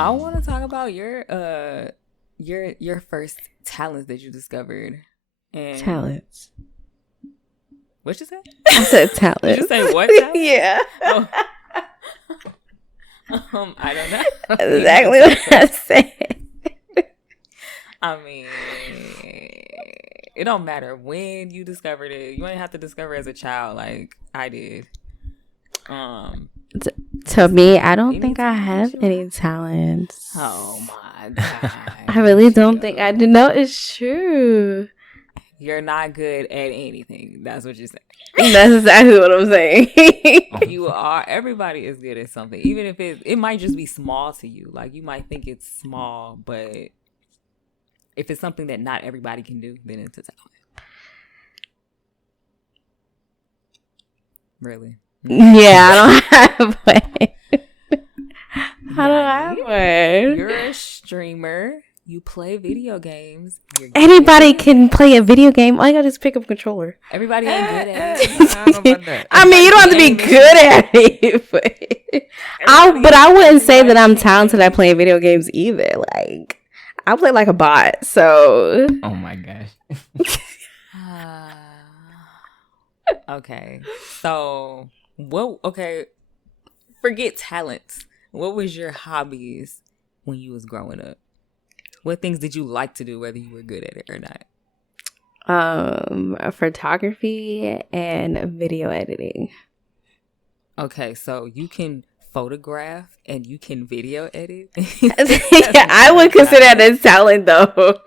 I want to talk about your first talents that you discovered. And Talents. What you say? I said talents. Did you say what? Talent? Yeah. Oh. I don't know. Exactly what I said. I mean, it don't matter when you discovered it. You ain't have to discover it as a child like I did. To me, I don't think I have any talents. Oh my God. I really don't think I do. No, it's true. You're not good at anything. That's what you're saying. That's exactly what I'm saying. You are. Everybody is good at something. Even if it might just be small to you. Like, you might think it's small, but if it's something that not everybody can do, then it's a talent. Really? Yeah, I don't have one. I don't have one. You're a streamer. You play video games. Anybody can play a video game. All you gotta do is pick up a controller. Everybody ain't good at it. I mean, you don't have to be good at it, but I wouldn't say that I'm talented at playing video games either. Like, I play like a bot, so. Oh my gosh. Okay, so forget talents. What was your hobbies when you was growing up? What things did you like to do, whether you were good at it or not? Photography and video editing. Okay, so you can photograph and you can video edit. I would consider that as talent, though,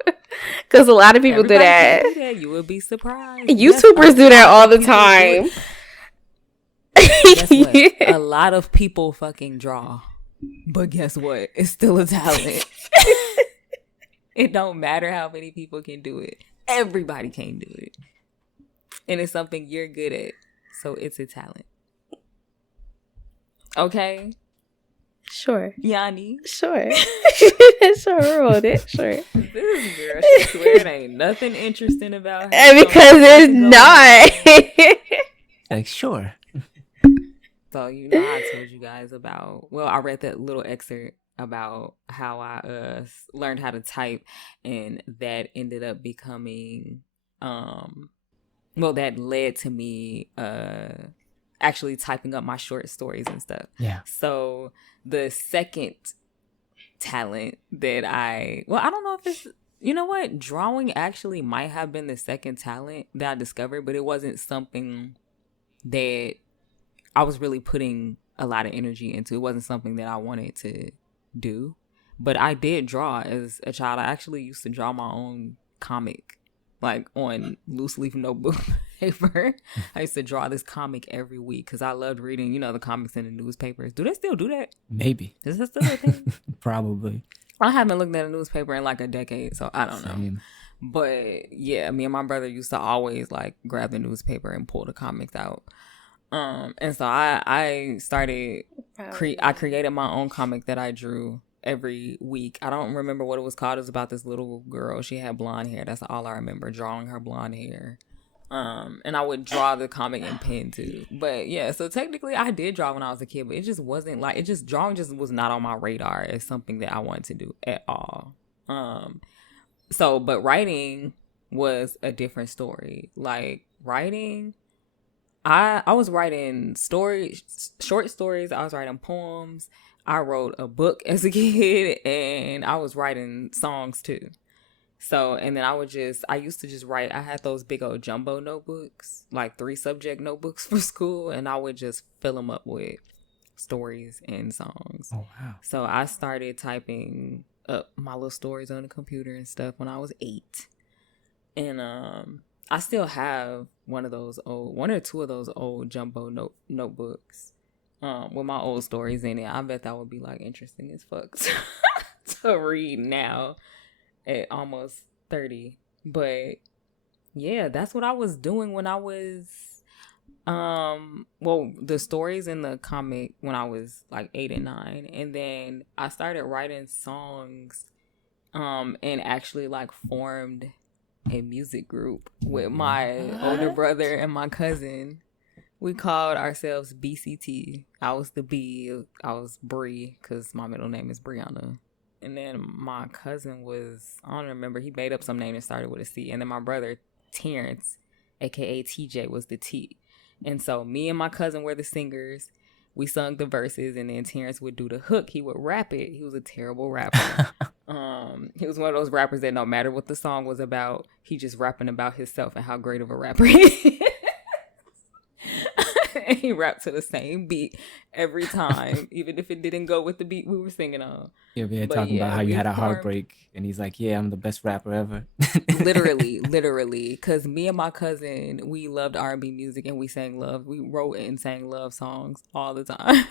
because a lot of people do that. You would be surprised. YouTubers do that all the time. Guess what? A lot of people fucking draw, but guess what? It's still a talent. It don't matter how many people can do it. Everybody can do it. And it's something you're good at. So it's a talent. Okay? Sure. Yanni? Sure. Sure, roll it. Sure. This girl, she swear it ain't nothing interesting about her. And because it's not. Like, sure. So, you know, I told you guys about, well, I read that little excerpt about how I learned how to type, and that ended up becoming that led to me actually typing up my short stories and stuff. Yeah. So the second talent that I don't know if it's, you know what, drawing actually might have been the second talent that I discovered, but it wasn't something that I was really putting a lot of energy into. It wasn't something that I wanted to do, but I did draw as a child. I actually used to draw my own comic, like on loose leaf notebook paper. I used to draw this comic every week because I loved reading, the comics in the newspapers. Do they still do that? Maybe. Is that still a thing? Probably. I haven't looked at a newspaper in like a decade, so I don't know. But yeah, me and my brother used to always like grab the newspaper and pull the comics out. And so I started, I created my own comic that I drew every week. I don't remember what it was called. It was about this little girl. She had blonde hair. That's all I remember, drawing her blonde hair. And I would draw the comic in pen too. But yeah, so technically I did draw when I was a kid, but it just wasn't like, drawing just was not on my radar as something that I wanted to do at all. But writing was a different story. Like, writing, I was writing short stories. I was writing poems. I wrote a book as a kid, and I was writing songs too. So, and then I used to just write. I had those big old jumbo notebooks, like 3-subject notebooks for school, and I would just fill them up with stories and songs. Oh, wow. So I started typing up my little stories on the computer and stuff when I was 8. And I still have one or two of those old jumbo notebooks with my old stories in it. I bet that would be like interesting as fuck to read now at almost 30. But yeah, that's what I was doing when I was the stories in the comic when I was like 8 and 9, and then I started writing songs and actually like formed a music group with my older brother and my cousin. We called ourselves BCT. I was the B. I was Bree because my middle name is Briana. And then my cousin was, I don't remember, he made up some name that started with a C. And then my brother, Terrence, a.k.a. TJ, was the T. And so me and my cousin were the singers. We sung the verses, and then Terrence would do the hook. He would rap it. He was a terrible rapper. He was one of those rappers that no matter what the song was about, he just rapping about himself and how great of a rapper he is. And he rapped to the same beat every time, even if it didn't go with the beat we were singing on. Yeah, we had talking about how you had a heartbreak, and he's like, "Yeah, I'm the best rapper ever." literally, because me and my cousin, we loved R&B music and we sang love. We wrote and sang love songs all the time.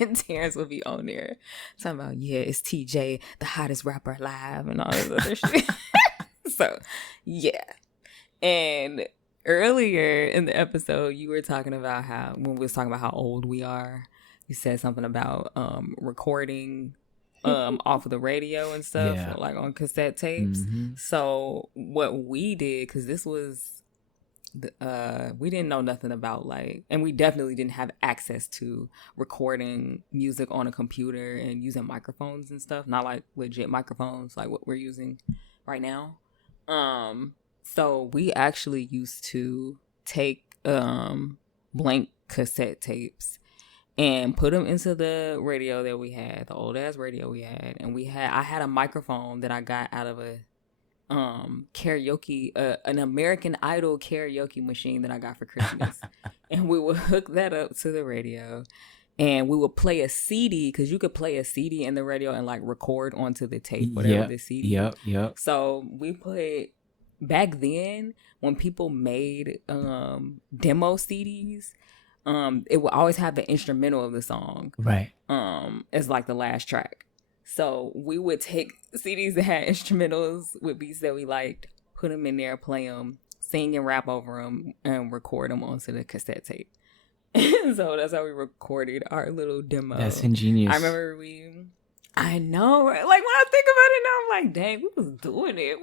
And Terrence would be on there talking about, yeah, it's TJ, the hottest rapper alive, and all this other shit. So, yeah. And earlier in the episode, you were talking about how, when we was talking about how old we are, you said something about recording off of the radio and stuff, like on cassette tapes. So what we did, because this was, we didn't know nothing about and we definitely didn't have access to recording music on a computer and using microphones and stuff, not like legit microphones like what we're using right now. So we actually used to take blank cassette tapes and put them into the radio that we had, the old ass radio we had. And I had a microphone that I got out of a karaoke, an American Idol karaoke machine that I got for Christmas. And we would hook that up to the radio. And we would play a CD, because you could play a CD in the radio and like record onto the tape, whatever the CD. Yep. So we put, back then when people made demo CDs, it would always have the instrumental of the song, right, as like the last track. So we would take CDs that had instrumentals with beats that we liked, put them in there, play them, sing and rap over them, and record them onto the cassette tape. And so that's how we recorded our little demo. That's ingenious. I remember I know, right? Like when I think about it now, I'm like, dang, we was doing it.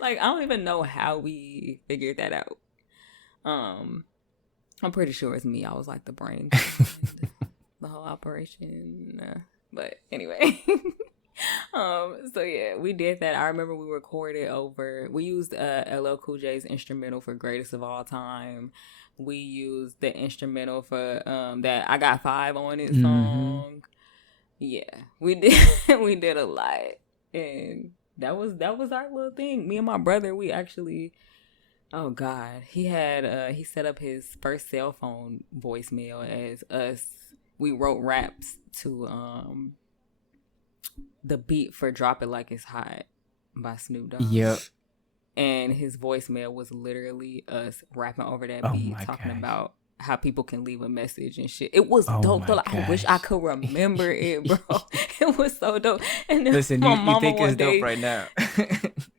Like, I don't even know how we figured that out. I'm pretty sure it's me. I was like the brain behind the whole operation. But anyway. So yeah, we did that. I remember we recorded we used LL Cool J's instrumental for Greatest of All Time. We used the instrumental for that I Got 5 on It song. Yeah, we did a lot. And that was our little thing. Me and my brother, we actually, oh God, he had he set up his first cell phone voicemail as us. We wrote raps to the beat for Drop It Like It's Hot by Snoop Dogg. Yep. And his voicemail was literally us rapping over that beat, talking about how people can leave a message and shit. It was dope. Though. I wish I could remember it, bro. It was so dope. And then listen, you think it's dope right now.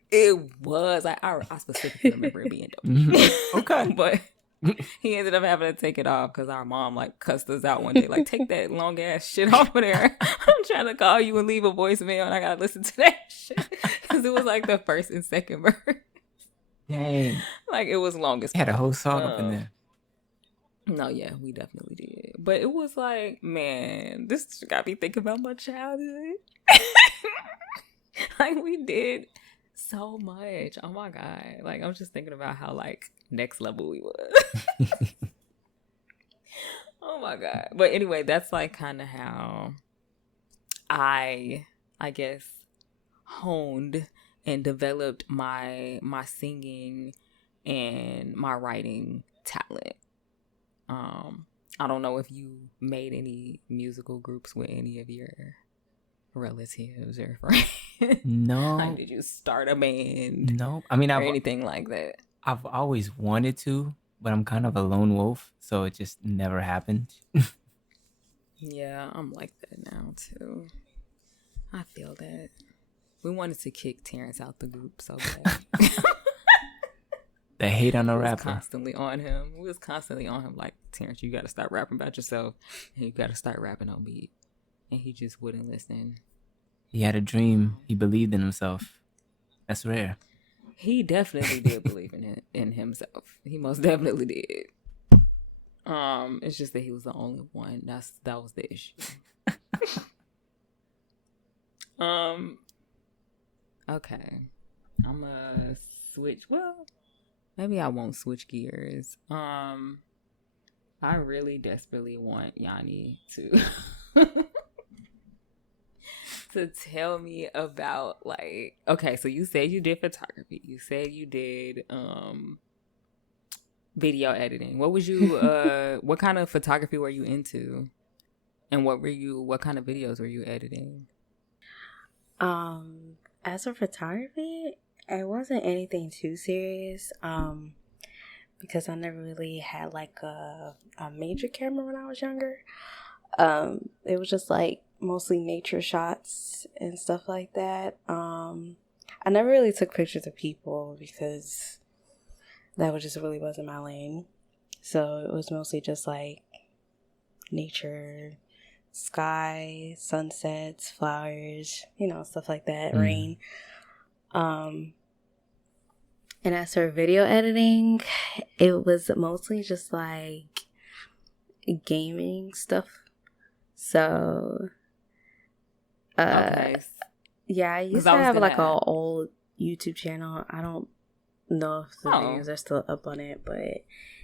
It was. I specifically remember it being dope. Okay. But he ended up having to take it off because our mom like cussed us out one day. Like, take that long ass shit off of there. I'm trying to call you and leave a voicemail and I gotta listen to that shit. Because it was like the first and second verse. Dang. Like, it was long as had a whole song up in there. No, yeah, we definitely did. But it was like, man, this got me thinking about my childhood. Like, we did so much. Oh my God. Like, I'm just thinking about how like next level we was. Oh my God. But anyway, that's like kind of how I guess honed and developed my singing and my writing talent. I don't know if you made any musical groups with any of your relatives or friends. No. Like, did you start a band? No. I mean, or anything like that? I've always wanted to, but I'm kind of a lone wolf, so it just never happened. Yeah, I'm like that now too. I feel that. We wanted to kick Terrence out the group so bad. The hate on a rapper. Constantly on him. We was constantly on him like, Terrence, you got to start rapping about yourself. And you got to start rapping on beat. And he just wouldn't listen. He had a dream. He believed in himself. That's rare. He definitely did believe in himself. He most definitely did. It's just that he was the only one. That was the issue. Okay. I'm gonna switch. Well, maybe I won't switch gears. I really desperately want Yanni to to tell me about, like, okay, so you said you did photography. You said you did video editing. What was you what kind of photography were you into? And what kind of videos were you editing? As for photography, it wasn't anything too serious. Because I never really had like a major camera when I was younger. It was just like mostly nature shots and stuff like that. I never really took pictures of people because that really wasn't my lane. So it was mostly just like nature, sky, sunsets, flowers, stuff like that, rain. And as for video editing, it was mostly just like gaming stuff. So, Okay. yeah, I used to have like an old YouTube channel. I don't know if the videos are still up on it, but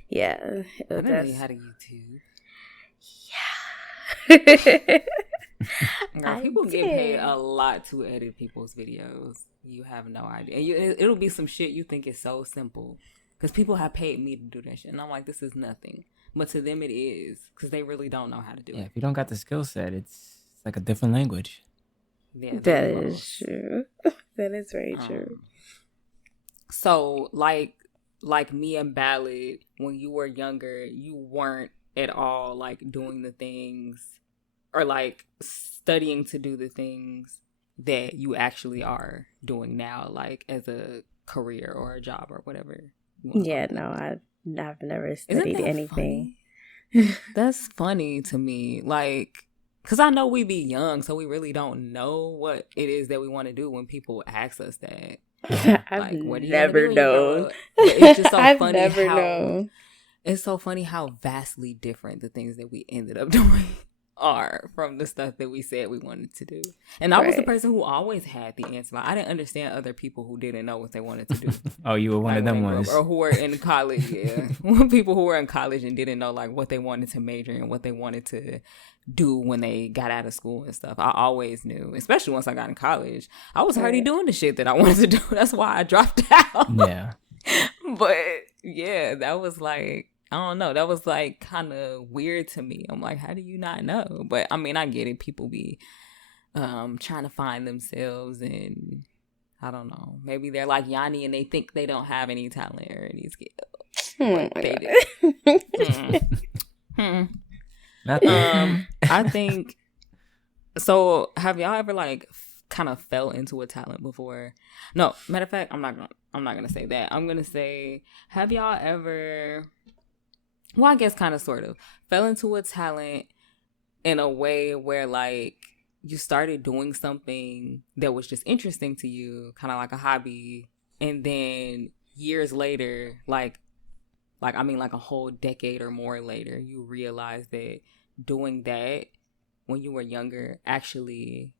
yeah. I didn't know you had a YouTube. Yeah. Girl, people get paid a lot to edit people's videos. You have no idea. It'll be some shit you think is so simple. Because people have paid me to do that shit. And I'm like, this is nothing. But to them it is. Because they really don't know how to do it. Yeah, if you don't got the skill set, it's like a different language. Yeah, that is true. That is very true. So, like me and Ballad, when you were younger, you weren't at all like doing the things or like studying to do the things that you actually are doing now, like as a career or a job or whatever. Yeah, no, I've never studied anything. That's funny to me, like, because I know we be young, so we really don't know what it is that we want to do when people ask us that. I've never known. It's just so funny known. It's so funny how vastly different the things that we ended up doing are from the stuff that we said we wanted to do. And I was the person who always had the answer. Like, I didn't understand other people who didn't know what they wanted to do. Oh, you were one of them ones. Or who were in college, yeah. People who were in college and didn't know like what they wanted to major in, what they wanted to do when they got out of school and stuff. I always knew, especially once I got in college. I was already doing the shit that I wanted to do. That's why I dropped out. Yeah. But yeah, that was like, I don't know. That was like kind of weird to me. I'm like, how do you not know? But I mean, I get it. People be trying to find themselves, and I don't know. Maybe they're like Yanni and they think they don't have any talent or any skills. But they do. I think so. Have y'all ever like kind of fell into a talent before? No, matter of fact, I'm not gonna say that. I'm gonna say, have y'all ever? Well, I guess kind of sort of fell into a talent in a way where like you started doing something that was just interesting to you, kind of like a hobby, and then years later, like a whole decade or more later, you realize that doing that when you were younger actually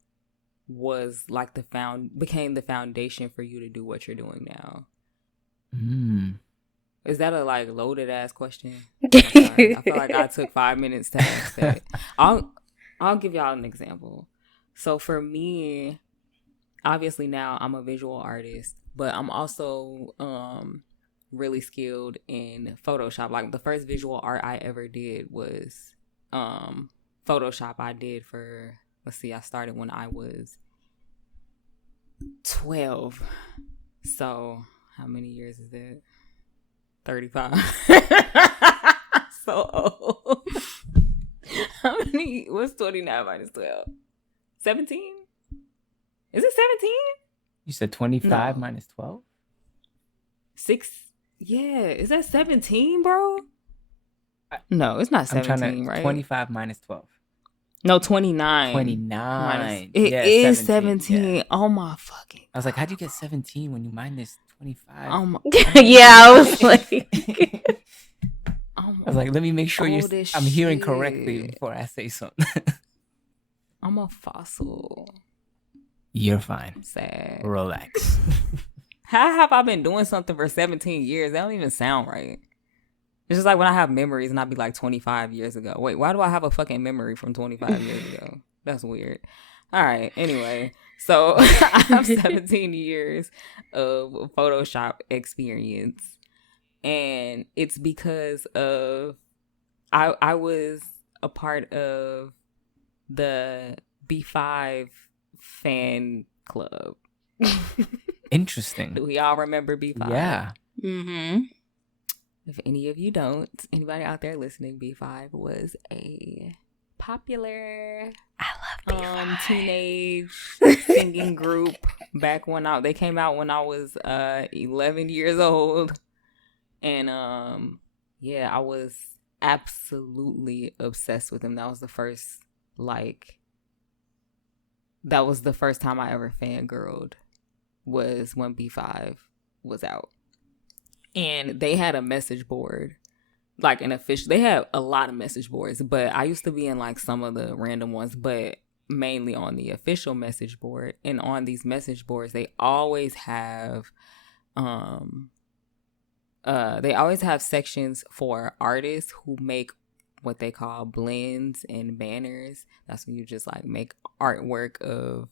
was like became the foundation for you to do what you're doing now. Is that a like loaded ass question? I feel like I took 5 minutes to ask that. I'll give y'all an example. So for me, obviously now I'm a visual artist, but I'm also really skilled in Photoshop. Like the first visual art I ever did was Photoshop. I did for, I started when I was 12. So how many years is that? 35. So old. How many? What's 29 minus 12? 17? Is it 17? You said 25 minus 12? 6. Yeah. Is that 17, bro? No, it's not 17, right? 25 minus 12. No, 29. 29. It is 17. Yeah. Oh my fucking. I was like, how'd you get 17 when you minus 25? Yeah, I was like. I was like, let me make sure I'm hearing shit. correctly before I say something. I'm a fossil. You're fine. Sad. Relax. How have I been doing something for 17 years? That don't even sound right. It's just like when I have memories and I'd be like 25 years ago. Wait, why do I have a fucking memory from 25 years ago? That's weird. All right. Anyway, so I have 17 years of Photoshop experience. And it's because of I was a part of the B5 fan club. Interesting. Do we all remember B5? Yeah. Mm-hmm. If any of you don't, anybody out there listening, B5 was a popular I love B5. Teenage singing group back when they came out when I was 11 years old. And yeah, I was absolutely obsessed with them. That was the first time I ever fangirled, was when B5 was out. And they had a message board, like an official. They had a lot of message boards, but I used to be in like some of the random ones, but mainly on the official message board. And on these message boards, they always have sections for artists who make what they call blends and banners. That's when you just like make artwork of,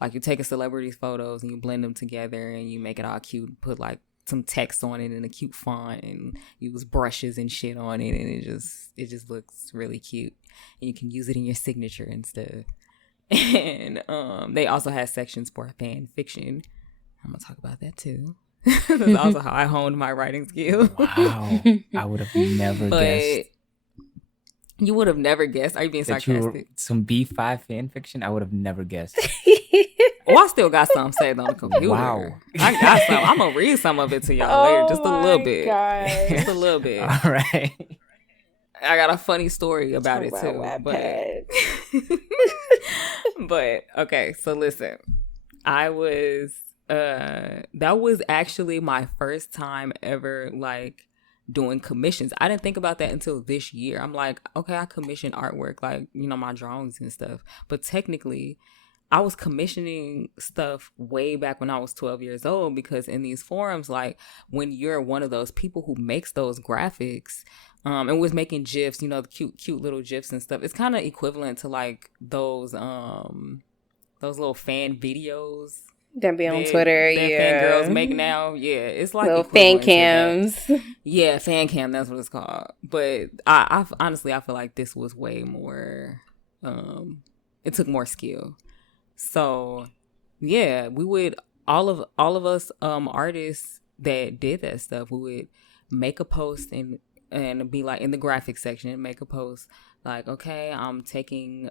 like, you take a celebrity's photos and you blend them together and you make it all cute and put like some text on it in a cute font and use brushes and shit on it, and it just looks really cute, and you can use it in your signature and stuff. And they also had sections for fan fiction. I'm gonna talk about that too. That's also how I honed my writing skills. Wow. I would have never guessed. You would have never guessed? Are you being sarcastic? Some B5 fan fiction? I would have never guessed. Oh, I still got something saved on the computer. Wow. I got some. I'm going to read some of it to y'all later. Just a little bit. God. Just a little bit. All right. I got a funny story about it too. But okay, so listen. I was that was actually my first time ever like doing commissions. I didn't think about that until this year. I'm like, okay, I commission artwork, like, you know, my drawings and stuff. But technically, I was commissioning stuff way back when I was 12 years old, because in these forums, like, when you're one of those people who makes those graphics, and was making GIFs, you know, the cute little GIFs and stuff, it's kind of equivalent to like those little fan videos that be on Twitter, that fangirls make now. Yeah, it's like little fan cams. Yeah, fan cam, that's what it's called. But I honestly, I feel like this was way more, it took more skill. So yeah, we would, all of us artists that did that stuff, we would make a post and be like in the graphics section and make a post like, okay, I'm taking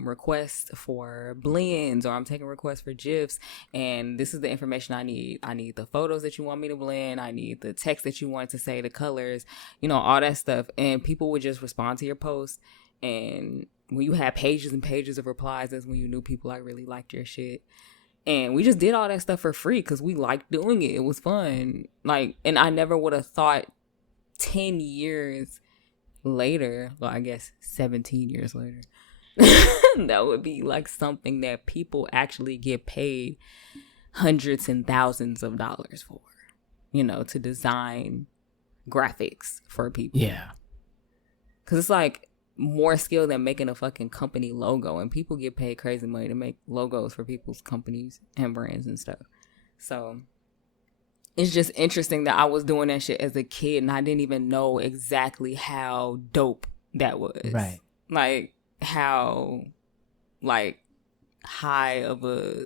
requests for blends, or I'm taking requests for GIFs, and this is the information I need. I need the photos that you want me to blend. I need the text that you want to say, the colors, you know, all that stuff. And people would just respond to your post. And when you had pages and pages of replies, that's when you knew people like really liked your shit. And we just did all that stuff for free because we liked doing it. It was fun. Like, and I never would have thought 10 years later, well, I guess 17 years later, that would be like something that people actually get paid hundreds and thousands of dollars for, you know, to design graphics for people. Yeah. Because it's like more skill than making a fucking company logo, and people get paid crazy money to make logos for people's companies and brands and stuff. So it's just interesting that I was doing that shit as a kid and I didn't even know exactly how dope that was. Right. Like, how, like, high of a,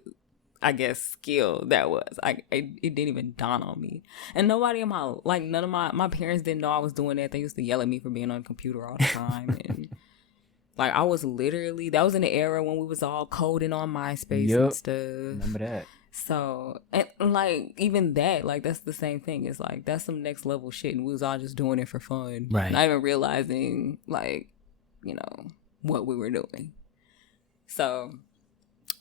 I guess, skill that was. It didn't even dawn on me. And nobody in my, like, none of my parents didn't know I was doing that. They used to yell at me for being on the computer all the time. And, like, I was literally, that was in the era when we was all coding on MySpace and stuff. Remember that. So, and like, even that, like, that's the same thing. It's like, that's some next level shit, and we was all just doing it for fun. Right. Not even realizing, like, you know, what we were doing. So,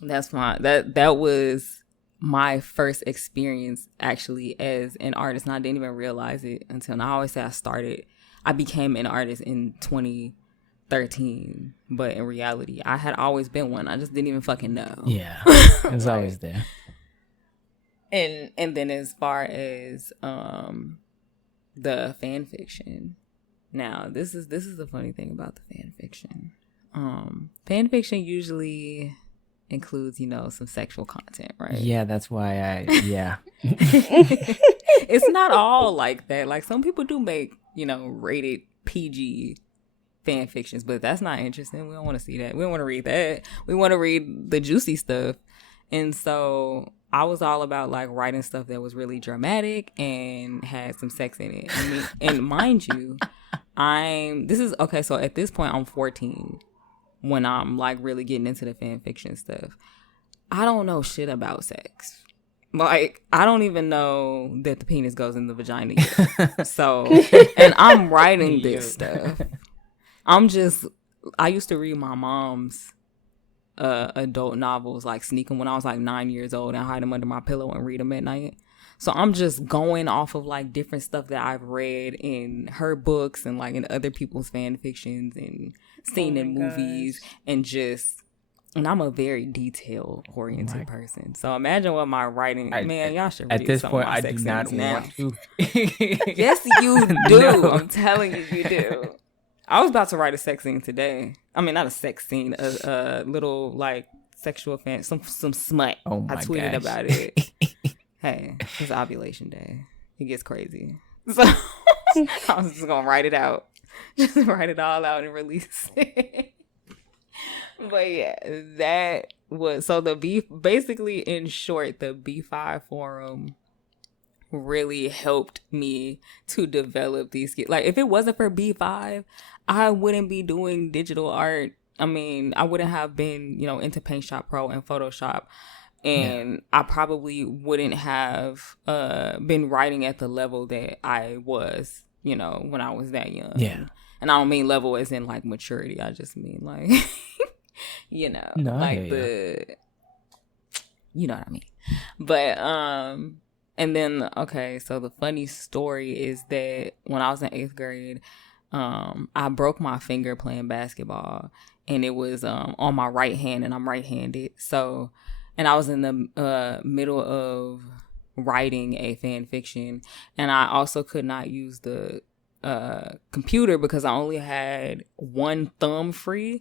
that's that was my first experience, actually, as an artist, and I didn't even realize it until now. I always say I I became an artist in 2013, but in reality, I had always been one. I just didn't even fucking know. Yeah, it was always there. And then as far as the fan fiction, now this is the funny thing about the fan fiction. Fan fiction usually includes, some sexual content, right? Yeah, that's why It's not all like that. Like, some people do make, rated PG fan fictions, but that's not interesting. We don't want to see that. We don't want to read that. We want to read the juicy stuff. And so I was all about like writing stuff that was really dramatic and had some sex in it. And mind you, so at this point I'm 14 when I'm like really getting into the fan fiction stuff. I don't know shit about sex. Like, I don't even know that the penis goes in the vagina yet. So, and I'm writing this stuff. I used to read my mom's adult novels, like sneak them when I was like 9 years old and hide them under my pillow and read them at night. So I'm just going off of like different stuff that I've read in her books and like in other people's fan fictions and seen in movies and I'm a very detail oriented person. So imagine what my writing, y'all should read at this some point. of my I sex do not scenes now. want to. Yes, you do. No. I'm telling you do. I was about to write a sex scene today. I mean, not a sex scene, a little like sexual fan, some smut. Oh my I tweeted gosh. about it. Hey, it's ovulation day. It gets crazy. So I was just gonna write it out. Just write it all out and release it. But yeah, that was so basically in short, the B5 forum really helped me to develop these skills. Like, if it wasn't for B5, I wouldn't be doing digital art. I mean, I wouldn't have been, into Paint Shop Pro and Photoshop. And I probably wouldn't have been writing at the level that I was, when I was that young. Yeah. And I don't mean level as in like maturity. I just mean like, No, like you know what I mean. But, and then, okay, so the funny story is that when I was in 8th grade, I broke my finger playing basketball, and it was on my right hand, and I'm right-handed. So, and I was in the middle of writing a fan fiction, and I also could not use the computer because I only had one thumb free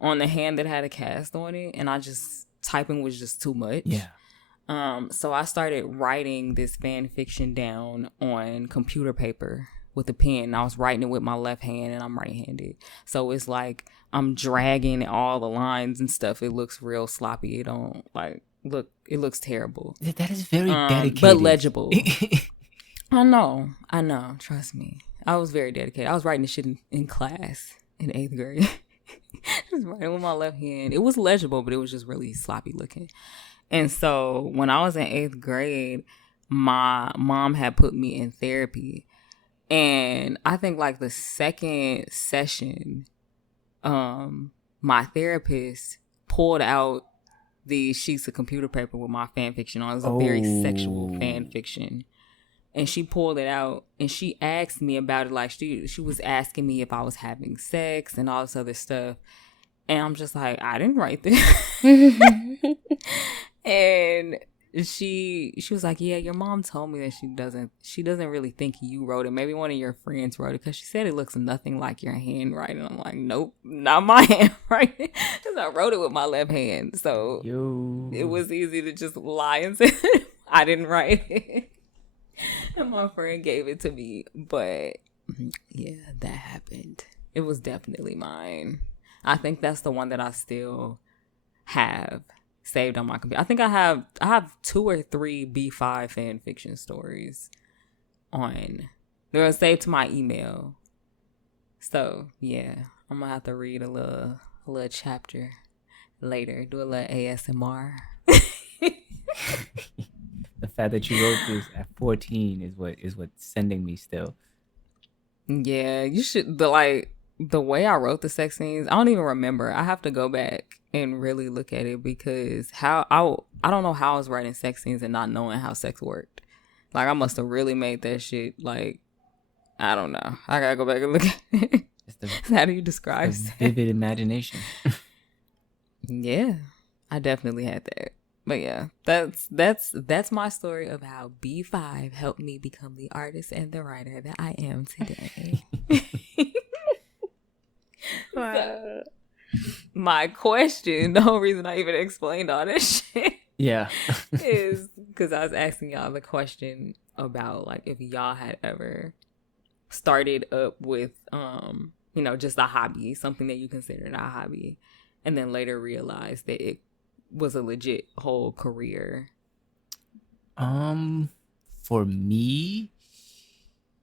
on the hand that had a cast on it, and typing was just too much. Yeah. So I started writing this fan fiction down on computer paper with a pen. I was writing it with my left hand, and I'm right-handed. So it's like I'm dragging all the lines and stuff. It looks real sloppy. It don't look. It looks terrible. That is very dedicated, but legible. I know. Trust me. I was very dedicated. I was writing this shit in class in 8th grade. Just writing with my left hand. It was legible, but it was just really sloppy looking. And so when I was in 8th grade, my mom had put me in therapy. And I think like the second session, my therapist pulled out these sheets of computer paper with my fan fiction on. It was a very sexual fan fiction. And she pulled it out and she asked me about it. Like she was asking me if I was having sex and all this other stuff. And I'm just like, I didn't write this. And she was like, yeah, your mom told me that she doesn't really think you wrote it. Maybe one of your friends wrote it because she said it looks nothing like your handwriting. I'm like, nope, not my handwriting. Because I wrote it with my left hand. So it was easy to just lie and say I didn't write it. And my friend gave it to me. But yeah, that happened. It was definitely mine. I think that's the one that I still have saved on my computer. I think I have 2 or 3 B5 fan fiction stories on. They're saved to my email. So yeah, I'm gonna have to read a little chapter later. Do a little ASMR. The fact that you wrote this at 14 is what's sending me still. Yeah, you should. The way I wrote the sex scenes, I don't even remember. I have to go back and really look at it because I don't know how I was writing sex scenes and not knowing how sex worked. Like, I must have really made that shit like I don't know. I gotta go back and look at it. How do you describe vivid imagination? Yeah, I definitely had that. But yeah, that's my story of how B5 helped me become the artist and the writer that I am today. Wow. My question, the whole reason I even explained all this shit, is because I was asking y'all the question about like if y'all had ever started up with just a hobby, something that you considered a hobby, and then later realized that it was a legit whole career. For me,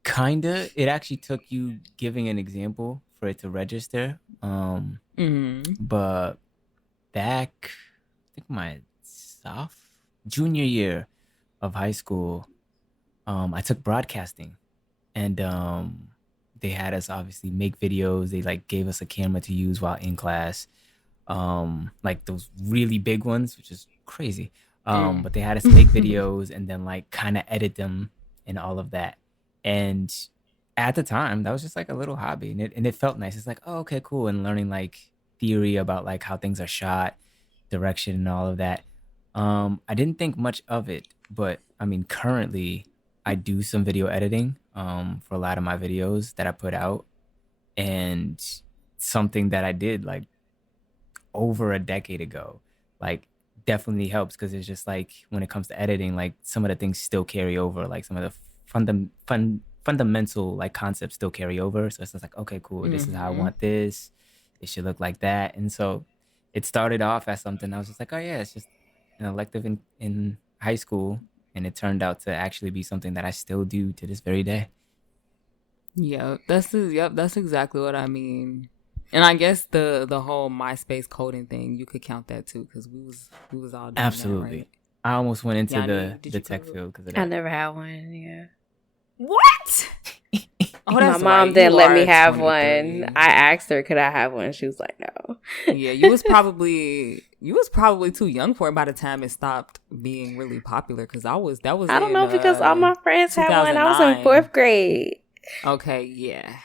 kinda. It actually took you giving an example for it to register. But back, I think my junior year of high school, I took broadcasting, and they had us obviously make videos. They like gave us a camera to use while in class, like those really big ones, which is crazy. But they had us make videos and then like kind of edit them and all of that. And at the time, that was just like a little hobby, and it felt nice. It's like, oh, okay, cool, and learning like theory about like how things are shot, direction, and all of that. I didn't think much of it, but I mean, currently, I do some video editing for a lot of my videos that I put out, and something that I did like over a decade ago, like definitely helps because it's just like when it comes to editing, like some of the things still carry over, like some of the fundamental like concepts still carry over. So it's just like, okay, cool, this is how I want this. It should look like that. And so it started off as something I was just like, oh yeah, it's just an elective in high school, and it turned out to actually be something that I still do to this very day. Yeah, that's exactly what I mean. And I guess the whole MySpace coding thing, you could count that too, because we was all doing absolutely. That, right? I almost went into the tech field because of that. I never had one. Yeah. What? Oh, my mom didn't let me have 23. One. I asked her, could I have one? She was like, no. Yeah, you was probably too young for it by the time it stopped being really popular. Because I don't know, because all my friends had one. I was in 4th grade. Okay, yeah.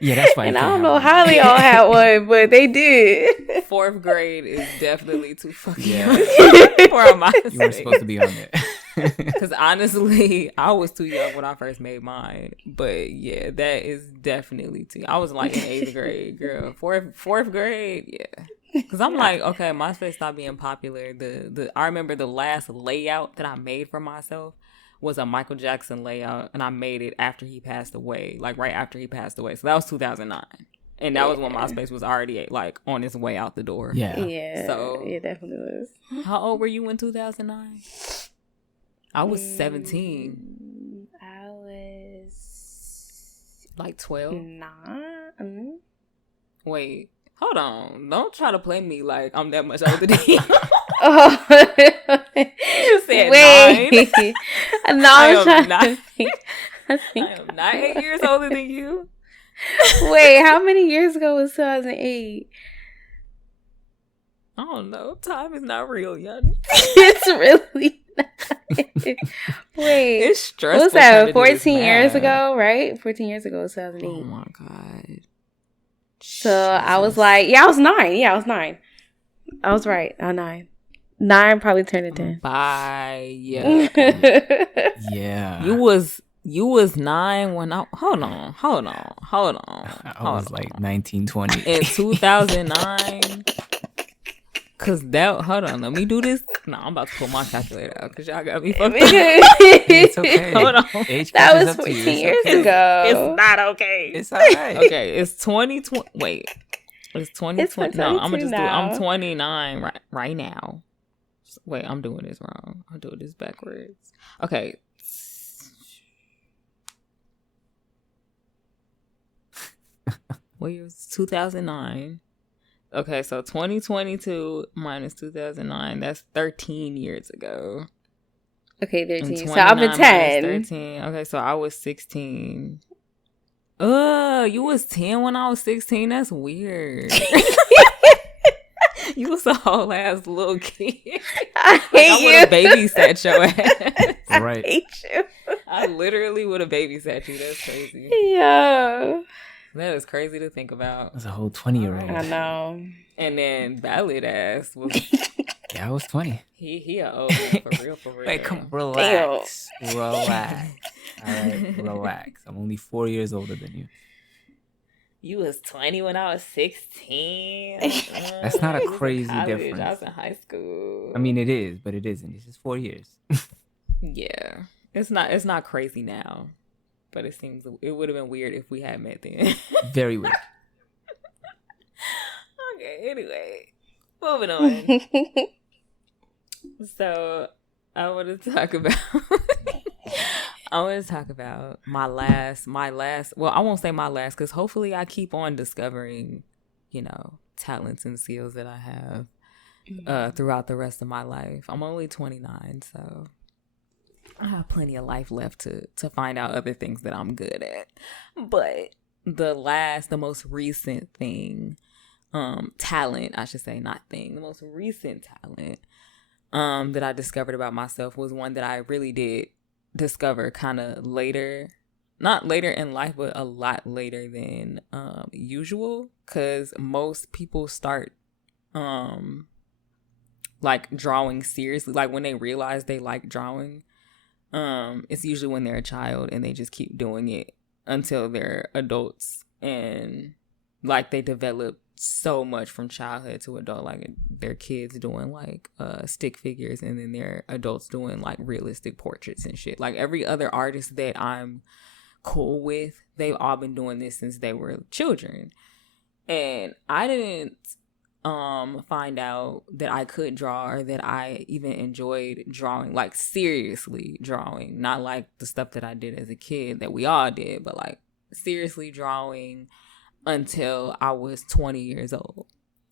Yeah, that's fine. And I don't know how they all had one, but they did. 4th grade is definitely too fucking young for my You weren't supposed to be on there. Because honestly, I was too young when I first made mine. But yeah, that is definitely too young. I was like in 8th grade, girl. 4th grade, yeah. Because I'm like, okay, MySpace stopped being popular. I remember the last layout that I made for myself was a Michael Jackson layout, and I made it after he passed away, like right after he passed away. So that was 2009. And that was when MySpace was already like on its way out the door. Yeah. So it definitely was. How old were you in 2009? I was 17. I was like 12. 9. Wait, hold on. Don't try to play me like I'm that much older than you. Oh, you said wait. 9. No, I am not 8 years older than you. Wait, how many years ago was 2008? I don't know. Time is not real, young. It's really not. Wait, it's stressful. What was that? 14 years ago, right? 14 years ago was 2008. Oh my god. So Jesus. I was like, I was 9. Yeah, I was 9. I was right. I'm 9. 9 probably turned to 10. Bye. Yeah. Yeah. You was 9 when I hold on. I was like 19, 20. In 2009. Cause hold on, let me do this. No, I'm about to pull my calculator out because y'all got me fucked up. It's okay. Hold on. That was 14 years ago. It's not okay. It's all right. Okay, it's 2020. Wait, it's 2020. No, I'm gonna just now. I'm 29 right now. Wait, I'm doing this wrong. I'm doing this backwards. Okay. What year was 2009? Okay, so 2022 minus 2009, that's 13 years ago. Okay, 13. So I've been 10. 13. Okay, so I was 16. You was 10 when I was 16? That's weird. You was a whole ass little kid. I hate you. I would have babysat your ass. Right. I hate you. I literally would have babysat you. That's crazy. Yeah. That is crazy to think about. That's a whole 20-year-old. I know. And then Ballad ass was... Yeah, I was 20. He a old man, for real, for real. Like, come relax. Relax. All right, relax. I'm only 4 years older than you. You was 20 when I was 16. That's not a crazy college. difference. I was in high school. I mean, it is, but it isn't. It's just 4 years. Yeah. It's not crazy now. But it seems it would have been weird if we had met then. Very weird. Okay, anyway. Moving on. So, I want to talk about my last, well, I won't say my last, because hopefully I keep on discovering, talents and skills that I have throughout the rest of my life. I'm only 29, so I have plenty of life left to find out other things that I'm good at. But the most recent thing, talent, I should say, not thing, the most recent talent that I discovered about myself was one that I really did discover kind of later, not later in life, but a lot later than usual, because most people start like drawing seriously, like when they realize they like drawing, it's usually when they're a child and they just keep doing it until they're adults, and like they develop so much from childhood to adult, like their kids doing like stick figures, and then their adults doing like realistic portraits and shit. Like every other artist that I'm cool with, they've all been doing this since they were children, and I didn't find out that I could draw, or that I even enjoyed drawing, like seriously drawing, not like the stuff that I did as a kid that we all did, but like seriously drawing, until I was 20 years old.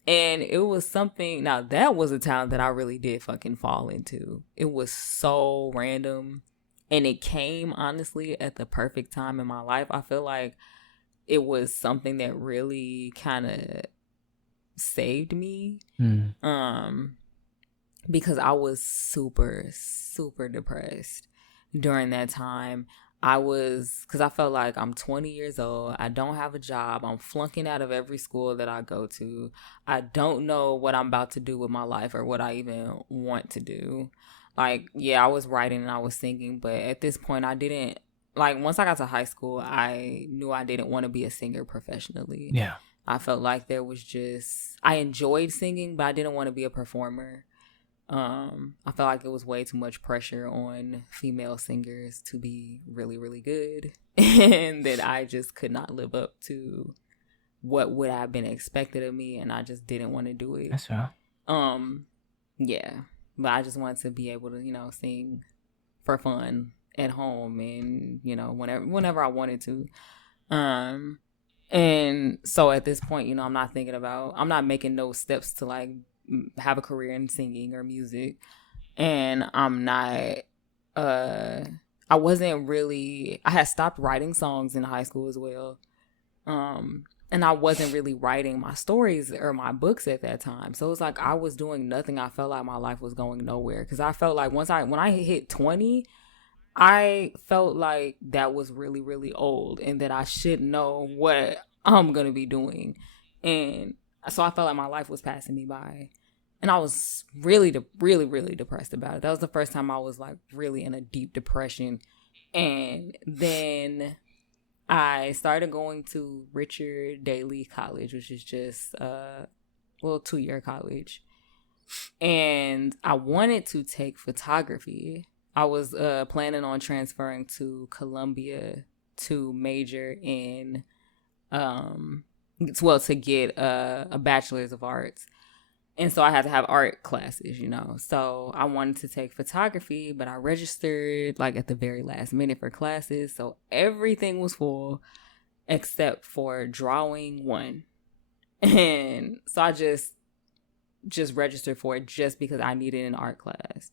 And it was something, now that was a talent that I really did fucking fall into. It was so random, and it came honestly at the perfect time in my life. I feel like it was something that really kind of saved me, because I was super, super depressed during that time. Because I felt like I'm 20 years old. I don't have a job. I'm flunking out of every school that I go to. I don't know what I'm about to do with my life, or what I even want to do. Like, yeah, I was writing and I was singing, but at this point I didn't, like, once I got to high school, I knew I didn't want to be a singer professionally. Yeah. I felt like I enjoyed singing, but I didn't want to be a performer. I felt like it was way too much pressure on female singers to be really, really good, and that I just could not live up to what would have been expected of me, and I just didn't want to do it. That's right. Yeah, but I just wanted to be able to, sing for fun at home, and whenever I wanted to. And so at this point, I'm not making no steps to like have a career in singing or music, and I had stopped writing songs in high school as well, and I wasn't really writing my stories or my books at that time, so it was like I was doing nothing. I felt like my life was going nowhere, because I felt like when I hit 20, I felt like that was really, really old, and that I should know what I'm gonna be doing, and so I felt like my life was passing me by. And I was really, really, really depressed about it. That was the first time I was like really in a deep depression. And then I started going to Richard Daley College, which is just, 2-year college. And I wanted to take photography. I was planning on transferring to Columbia to major in, to get a bachelor's of arts. And so I had to have art classes, So I wanted to take photography, but I registered like at the very last minute for classes. So everything was full except for drawing 1. And so I just registered for it just because I needed an art class.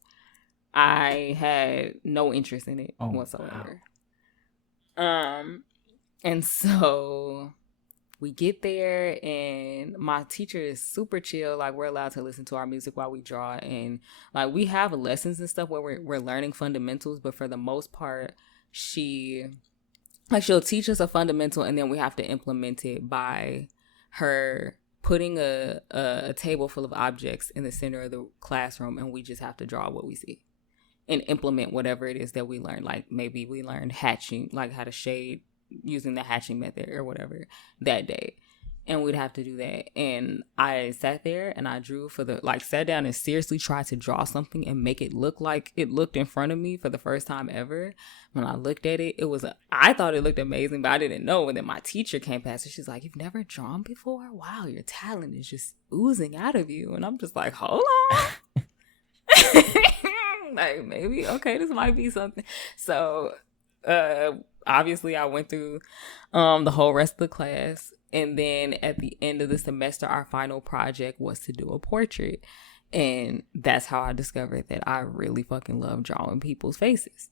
I had no interest in it whatsoever. Wow. And so we get there, and my teacher is super chill. Like, we're allowed to listen to our music while we draw, and like we have lessons and stuff where we're learning fundamentals, but for the most part, she like she'll teach us a fundamental, and then we have to implement it by her putting a table full of objects in the center of the classroom, and we just have to draw what we see and implement whatever it is that we learned. Like maybe we learned hatching, like how to shade using the hatching method or whatever that day. And we'd have to do that. And I sat there and I drew sat down and seriously tried to draw something and make it look like it looked in front of me for the first time ever. When I looked at it, I thought it looked amazing, but I didn't know. And then my teacher came past and she's like, "You've never drawn before? Wow, your talent is just oozing out of you." And I'm just like, hold on. Like, maybe, okay, this might be something. So, obviously I went through the whole rest of the class. And then at the end of the semester, our final project was to do a portrait. And that's how I discovered that I really fucking love drawing people's faces.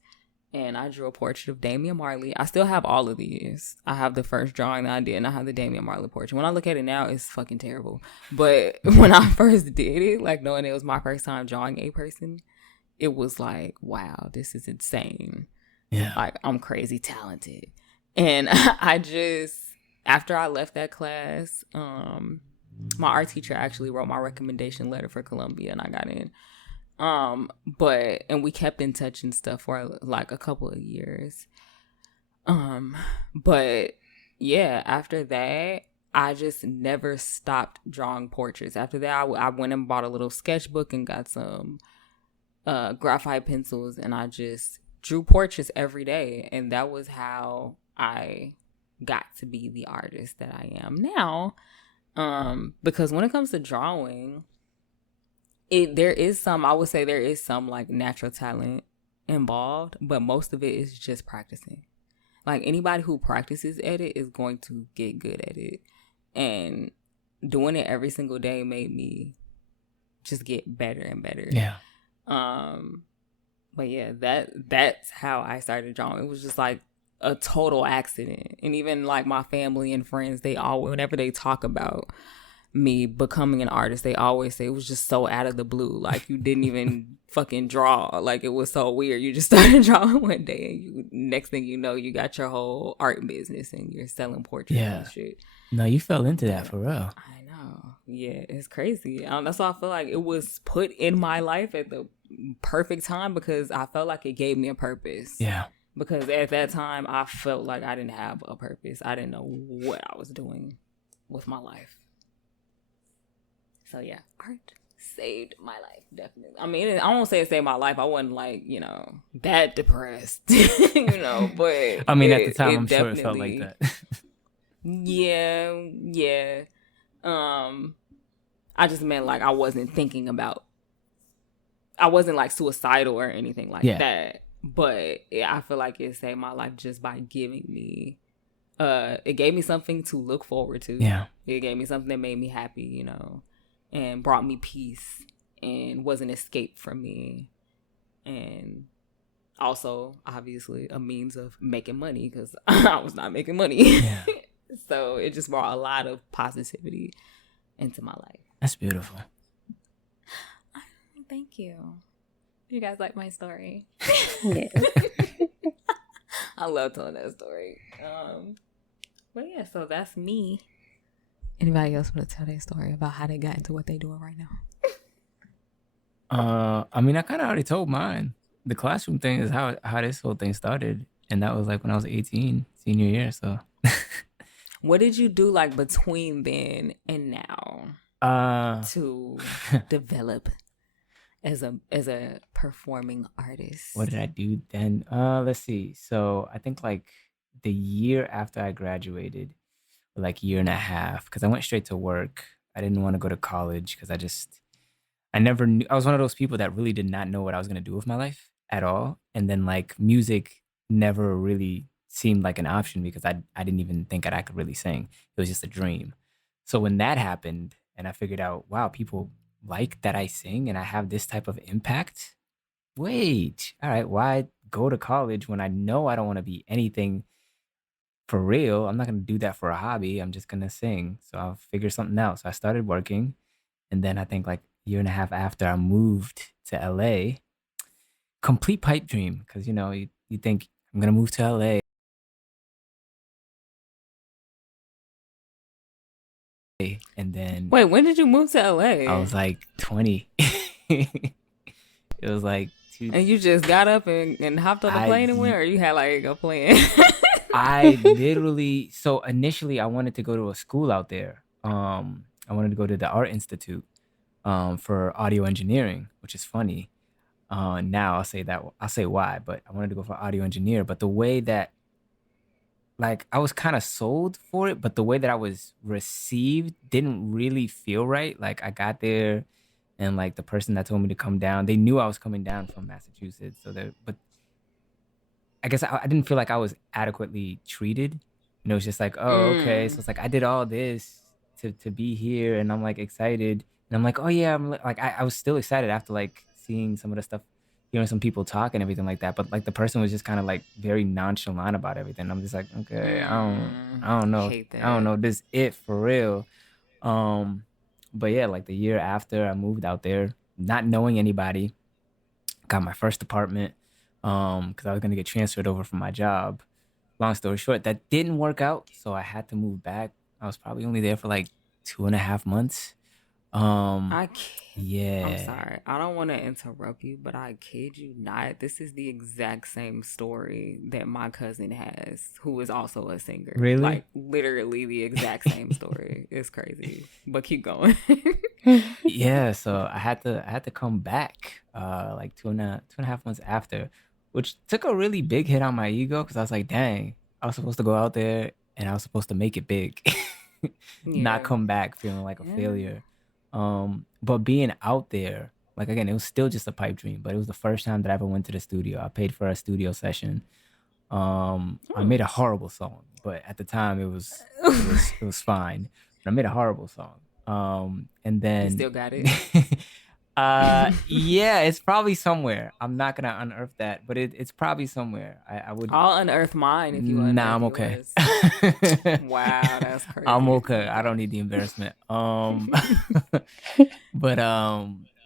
And I drew a portrait of Damian Marley. I still have all of these. I have the first drawing that I did, and I have the Damian Marley portrait. When I look at it now, it's fucking terrible. But when I first did it, like knowing it was my first time drawing a person, it was like, wow, this is insane. Yeah. Like, I'm crazy talented. And after I left that class, my art teacher actually wrote my recommendation letter for Columbia, and I got in. And we kept in touch and stuff for like a couple of years. But yeah, after that, I just never stopped drawing portraits. After that, I went and bought a little sketchbook and got some graphite pencils, and I just drew portraits every day. And that was how I got to be the artist that I am now. Because when it comes to drawing, there is some like natural talent involved, but most of it is just practicing. Like anybody who practices at it is going to get good at it. And doing it every single day made me just get better and better. Yeah. But yeah, that's how I started drawing. It was just like a total accident. And even like my family and friends, whenever they talk about me becoming an artist, they always say it was just so out of the blue. Like you didn't even fucking draw. Like it was so weird. You just started drawing one day, and next thing you know, you got your whole art business and you're selling portraits and shit. No, you fell into that for real. I know. Yeah, it's crazy. That's why I feel like it was put in my life at the perfect time, because I felt like it gave me a purpose. Yeah. Because at that time, I felt like I didn't have a purpose. I didn't know what I was doing with my life. So yeah, art saved my life, definitely. I mean, I won't say it saved my life. I wasn't like, that depressed, but I mean, at the time, I'm sure it felt like that. Yeah. I just meant like I wasn't like suicidal or anything like that. But I feel like it saved my life just by giving me, it gave me something to look forward to. Yeah. It gave me something that made me happy, and brought me peace and was an escape from me. And also, obviously, a means of making money, because I was not making money. Yeah. So it just brought a lot of positivity into my life. That's beautiful. Thank you. You guys like my story? Yeah. I love telling that story. But yeah, so that's me. Anybody else want to tell their story about how they got into what they doing right now? I mean, I kind of already told mine. The classroom thing is how this whole thing started, and that was like when I was 18, senior year. So, what did you do like between then and now to develop as a performing artist? What did I do then? Let's see. So I think like the year after I graduated, or like year and a half, because I went straight to work. I didn't want to go to college because I never knew. I was one of those people that really did not know what I was going to do with my life at all. And then like music never really seemed like an option, because I didn't even think that I could really sing. It was just a dream. So when that happened and I figured out, wow, people like that I sing and I have this type of impact. Wait, all right, why go to college when I know I don't want to be anything for real? I'm not going to do that for a hobby. I'm just going to sing. So I'll figure something out. So I started working. And then I think like a year and a half after, I moved to LA. Complete pipe dream. Because, you think I'm gonna move to LA. And then Wait, when did you move to I LA? was like 20. It was like two. And you just got up and hopped on the I plane and went, or you had like a plan? I literally, so initially I wanted to go to a school out there. I wanted to go to the Art Institute for audio engineering, which is funny. Now I'll say why, but I wanted to go for audio engineer. But the way that, like, I was kind of sold for it, but the way that I was received didn't really feel right. Like I got there, and like the person that told me to come down, they knew I was coming down from Massachusetts. But I guess I didn't feel like I was adequately treated. You know, it's just like, oh, okay. So Mm. it's like I did all this to be here, and I'm like excited, and I'm like, oh yeah, I was still excited after like seeing some of the stuff, hearing some people talk and everything like that. But like the person was just kind of like very nonchalant about everything. I'm just like, okay, I don't know, Hate I don't that. know, this it for real. Um, but yeah, like the year after I moved out there, not knowing anybody, got my first apartment because I was gonna get transferred over from my job. Long story short, that didn't work out, so I had to move back. I was probably only there for like 2.5 months. Um, I can't. I'm yeah. sorry. I don't want to interrupt you, but I kid you not. This is the exact same story that my cousin has, who is also a singer. Really? Like literally the exact same story. It's crazy. But keep going. Yeah, so I had to come back like 2.5 months after, which took a really big hit on my ego because I was like, dang, I was supposed to go out there and I was supposed to make it big. Not Yeah. come back feeling like a Yeah. failure. But being out there, like again, it was still just a pipe dream, but it was the first time that I ever went to the studio. I paid for a studio session. I Hmm. made a horrible song, but at the time it was fine. But I made a horrible song. And You then still got it? yeah, it's probably somewhere. I'm not gonna unearth that, but it's probably somewhere. I would. I'll unearth mine if you Nah, unearth I'm okay. yours. Wow, that's I'm crazy. okay. I don't need the embarrassment. But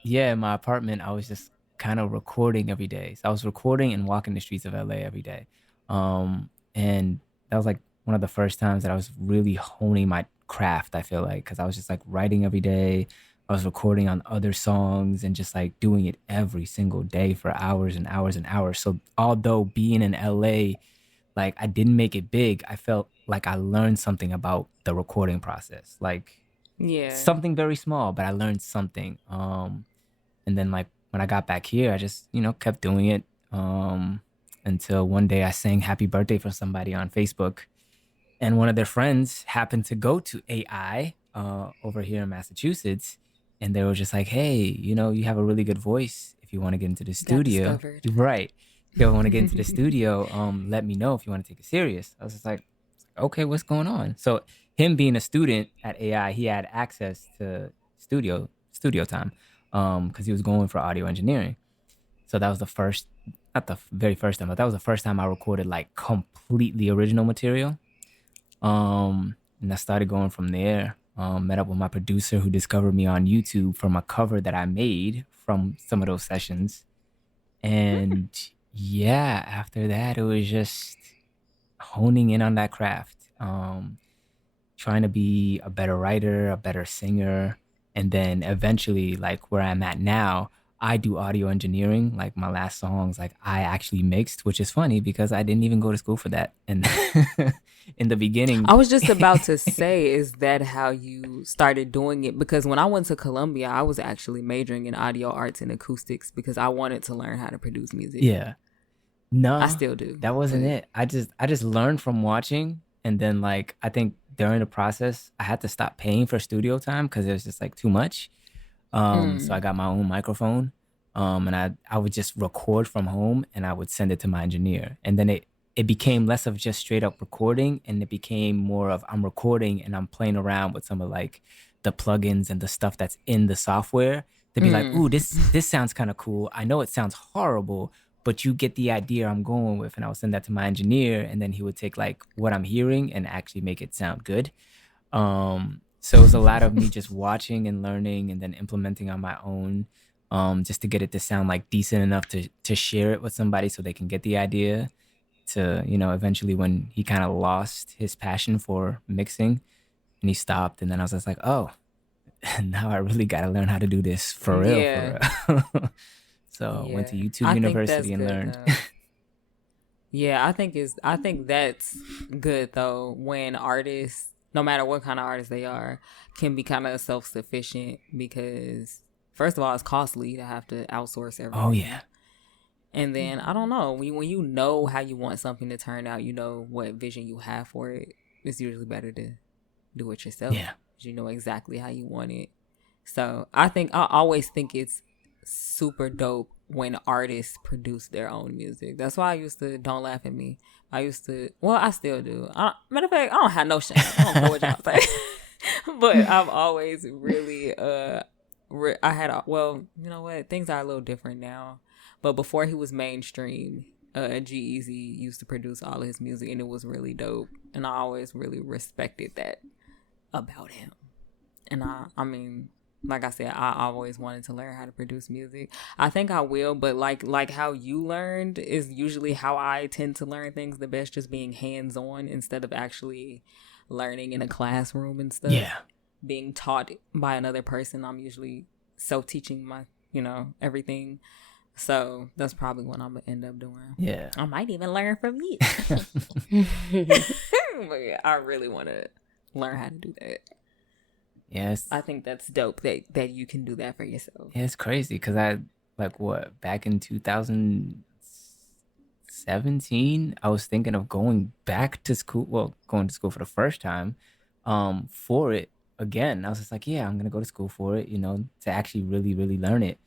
yeah, in my apartment, I was just kind of recording every day. So I was recording and walking the streets of LA every day. And that was like one of the first times that I was really honing my craft, I feel like, because I was just like writing every day. I was recording on other songs and just like doing it every single day for hours and hours and hours. So although being in LA, like I didn't make it big, I felt like I learned something about the recording process. Like Yeah. something very small, but I learned something. And then like when I got back here, I just, kept doing it. Until one day I sang happy birthday for somebody on Facebook, and one of their friends happened to go to AI over here in Massachusetts, and they were just like, "Hey, you have a really good voice. If you want to get into the Got studio, discovered. right? If you want to get into the studio, let me know if you want to take it serious." I was just like, "Okay, what's going on?" So him being a student at AI, he had access to studio time, because he was going for audio engineering. So that was the first, not the very first time, but that was the first time I recorded like completely original material. And I started going from there. Met up with my producer who discovered me on YouTube from a cover that I made from some of those sessions. And yeah, after that, it was just honing in on that craft, trying to be a better writer, a better singer. And then eventually, like where I'm at now, I do audio engineering. Like my last songs, like I actually mixed, which is funny because I didn't even go to school for that. And in the beginning, I was just about to say, is that how you started doing it? Because when I went to Columbia, I was actually majoring in audio arts and acoustics because I wanted to learn how to produce music. yeah, I no, still do, that wasn't but it. I just learned from watching, and then like I think during the process, I had to stop paying for studio time because it was just like too much. So I mm, got my own microphone, and I would just record from home and I would send it to my engineer, and then it became less of just straight up recording, and it became more of I'm recording and I'm playing around with some of like the plugins and the stuff that's in the software to be like, mm, ooh, this sounds kind of cool. I know it sounds horrible, but you get the idea I'm going with, and I would send that to my engineer, and then he would take like what I'm hearing and actually make it sound good. So it was a lot of me just watching and learning and then implementing on my own, just to get it to sound like decent enough to share it with somebody so they can get the idea, to, you know, eventually when he kind of lost his passion for mixing and he stopped. And then I was just like, oh, now I really got to learn how to do this for real, Yeah. for real. So went to Yeah. YouTube I think that's University and good learned. though. Yeah, I think that's good though when artists, no matter what kind of artist they are, can be kind of self-sufficient because first of all, it's costly to have to outsource everything. Oh, yeah. And then I don't know, when you know how you want something to turn out, you know what vision you have for it. It's usually better to do it yourself. Yeah. You know exactly how you want it. So I always think it's super dope when artists produce their own music. That's why I used to, don't laugh at me. I used to, well, I still do. Matter of fact, I don't have no shame. I don't care what y'all say. But I've always really, I had, well, you know what? Things are a little different now. But before he was mainstream, G-Eazy used to produce all of his music and it was really dope. And I always really respected that about him. And I mean, like I said, I always wanted to learn how to produce music. I think I will, but like how you learned is usually how I tend to learn things the best, just being hands-on instead of actually learning in a classroom and stuff. Yeah. Being taught by another person, I'm usually self-teaching my, you know, everything. So that's probably what I'm going to end up doing. Yeah. I might even learn from you. But yeah, I really want to learn how to do that. Yes. I think that's dope that you can do that for yourself. Yeah, it's crazy because back in 2017, I was thinking of going back to school. Well, going to school for the first time for it again. I was just like, yeah, I'm going to go to school for it, you know, to actually really, really learn it.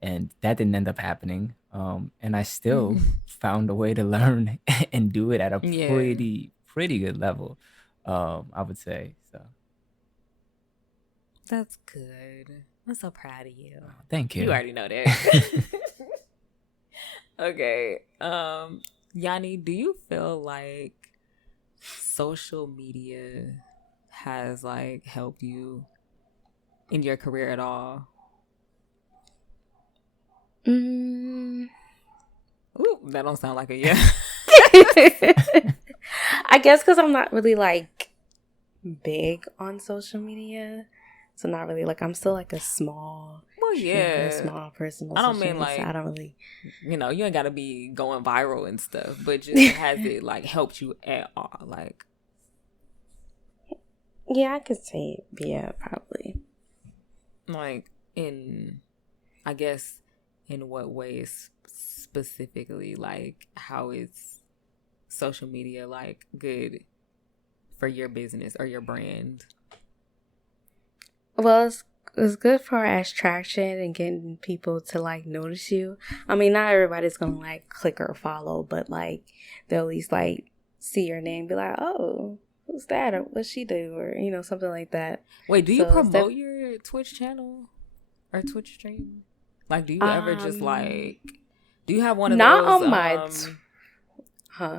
And that didn't end up happening. And I still found a way to learn and do it at a pretty good level, I would say. So. That's good. I'm so proud of you. Oh, thank you. You already know that. Okay. Yanni, do you feel like social media has like helped you in your career at all? Ooh, that don't sound like a yeah. I guess because I'm not really like big on social media. So not really like I'm still like a small, small person. I don't mean like, so I don't really, you know, you ain't gotta be going viral and stuff, but just has it like helped you at all? Like, yeah, I could say yeah, probably. Like I guess in what ways specifically? Like how is social media like good for your business or your brand? Well, it's good for as traction and getting people to like notice you. I mean, not everybody's gonna like click or follow, but like they'll at least like see your name, be like, oh, who's that, or what's she do, or you know, something like that. Wait, do you promote your Twitch channel or Twitch stream? Like, do you ever just like? Do you have one of not those? On my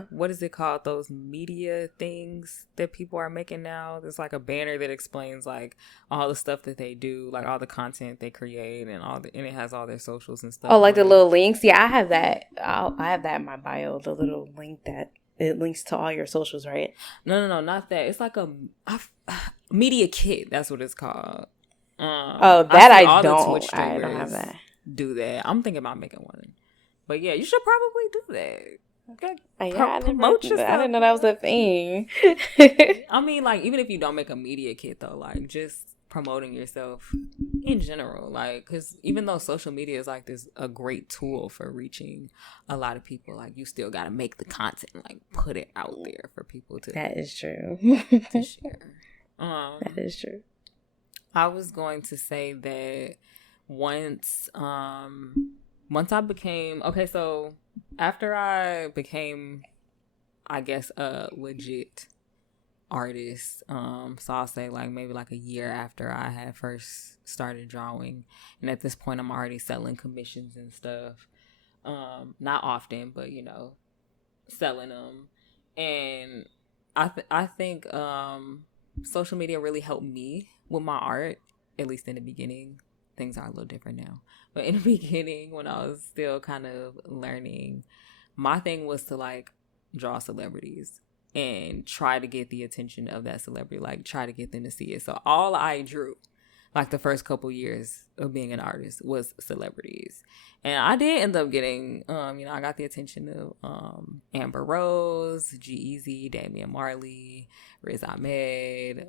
what is it called? Those media things that people are making now. There's like a banner that explains like all the stuff that they do, like all the content they create, and and it has all their socials and stuff. Oh, like the little links. Yeah, I have that. I have that in my bio. The little link that it links to all your socials, right? No, not that. It's like a media kit. That's what it's called. That I don't have that. Do that. I'm thinking about making one, but yeah, you should probably do that. Okay. Promote yourself. I didn't know that was a thing. I mean, like, even if you don't make a media kit, though, like, just promoting yourself in general, like, because even though social media is, like, a great tool for reaching a lot of people, like, you still got to make the content, like, put it out there for people to... That is true. to share. That is true. I was going to say that once I became... Okay, so... After I became, I guess, a legit artist, so I'll say like maybe like a year after I had first started drawing, and at this point I'm already selling commissions and stuff, not often, but you know, selling them, and I think social media really helped me with my art, at least in the beginning. Things are a little different now. But in the beginning, when I was still kind of learning, my thing was to like draw celebrities and try to get the attention of that celebrity, like try to get them to see it. So all I drew, like the first couple years of being an artist, was celebrities. And I did end up getting, I got the attention of Amber Rose, G-Eazy, Damian Marley, Riz Ahmed,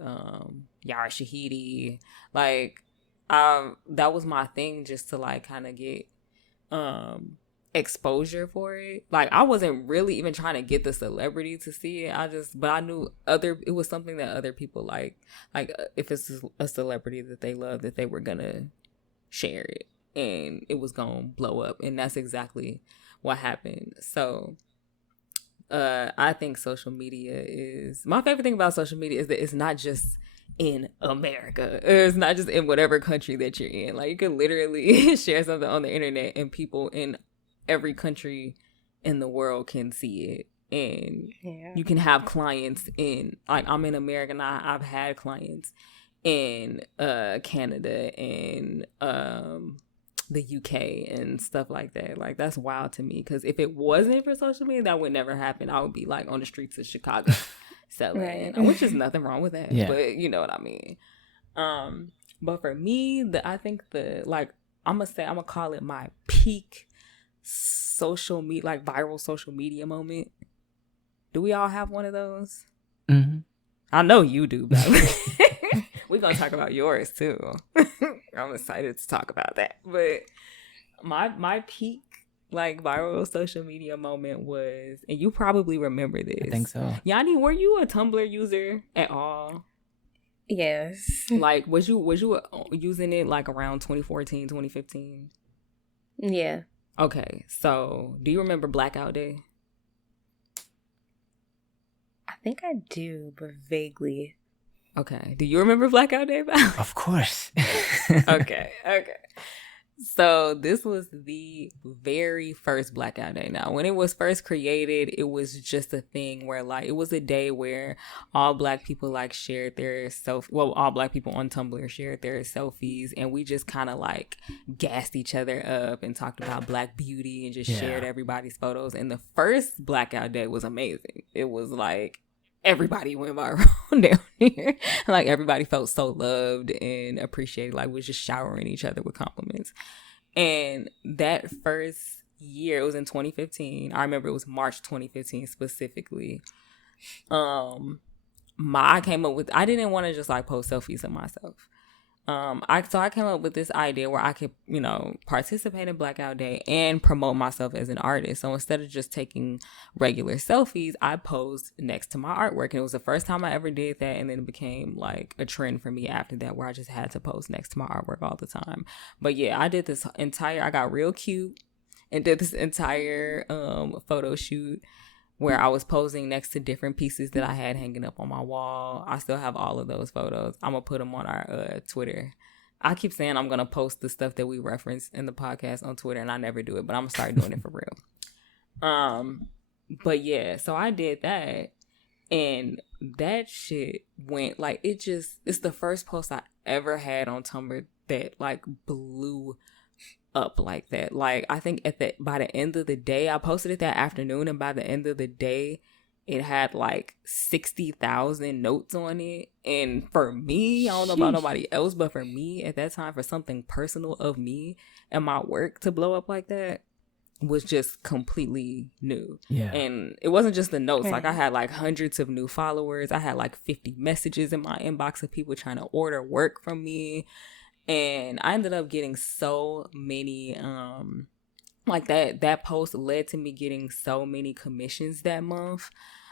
Yara Shahidi. Like, that was my thing, just to like kind of get exposure for it. Like, I wasn't really even trying to get the celebrity to see it. But I knew it was something that other people like if it's a celebrity that they love, that they were gonna share it and it was gonna blow up. And that's exactly what happened. So I think social media is, my favorite thing about social media is that it's not just in America. It's not just in whatever country that you're in. Like, you can literally share something on the internet and people in every country in the world can see it. And you can have clients in, like, I'm in America and I've had clients in Canada and the UK and stuff like that. Like, that's wild to me, because if it wasn't for social media, that would never happen. I would be like on the streets of Chicago selling, right. Which is nothing wrong with that, but you know what I mean. But for me, I think I'm gonna call it my peak social media, like viral social media moment. Do we all have one of those? Mm-hmm. I know you do, but we're gonna talk about yours too. I'm excited to talk about that. But my peak like viral social media moment was, and you probably remember this. I think so. Yanni, were you a Tumblr user at all? Yes. Like, was you using it like around 2014, 2015? Yeah. Okay, so do you remember Blackout Day? I think I do, but vaguely. Okay. Do you remember Blackout Day? Of course. Okay. So this was the very first Blackout Day. Now, when it was first created, it was just a thing where, like, it was a day where all Black people like shared their all Black people on Tumblr shared their selfies, and we just kind of like gassed each other up and talked about Black beauty and just shared everybody's photos. And the first Blackout Day was amazing. It was like everybody went viral down here. Like, everybody felt so loved and appreciated. Like, we was just showering each other with compliments. And that first year, it was in 2015. I remember it was March 2015 specifically. I came up with, I didn't want to just like post selfies of myself. I came up with this idea where I could, participate in Blackout Day and promote myself as an artist. So instead of just taking regular selfies, I posed next to my artwork. And it was the first time I ever did that. And then it became like a trend for me after that, where I just had to post next to my artwork all the time. But yeah, I did I got real cute and did this entire photo shoot where I was posing next to different pieces that I had hanging up on my wall. I still have all of those photos. I'm going to put them on our Twitter. I keep saying I'm going to post the stuff that we reference in the podcast on Twitter, and I never do it, but I'm going to start doing it for real. But yeah, so I did that, and that shit went, like, it's the first post I ever had on Tumblr that, like, blew up like that. Like, I think by the end of the day, I posted it that afternoon, and by the end of the day, it had like 60,000 notes on it. And for me, I don't know about nobody else, but for me at that time, for something personal of me and my work to blow up like that was just completely new. Yeah. And it wasn't just the notes. Like, I had like hundreds of new followers. I had like 50 messages in my inbox of people trying to order work from me. And I ended up getting so many, like that post led to me getting so many commissions that month.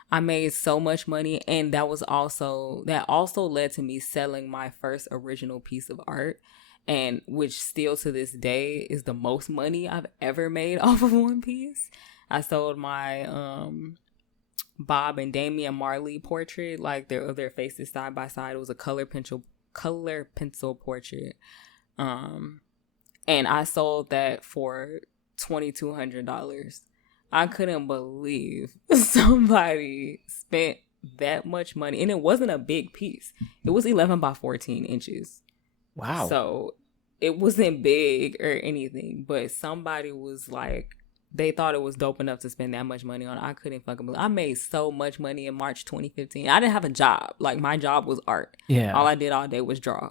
I made so much money. And that also led to me selling my first original piece of art. And which still to this day is the most money I've ever made off of one piece. I sold my Bob and Damian Marley portrait, like their faces side by side. It was a color pencil portrait, and I sold that for $2,200. I couldn't believe somebody spent that much money, and it wasn't a big piece. It was 11 by 14 inches. Wow. So it wasn't big or anything, but somebody was like they thought it was dope enough to spend that much money on. I couldn't fucking believe. I made so much money in March 2015. I didn't have a job. Like, my job was art. Yeah. All I did all day was draw.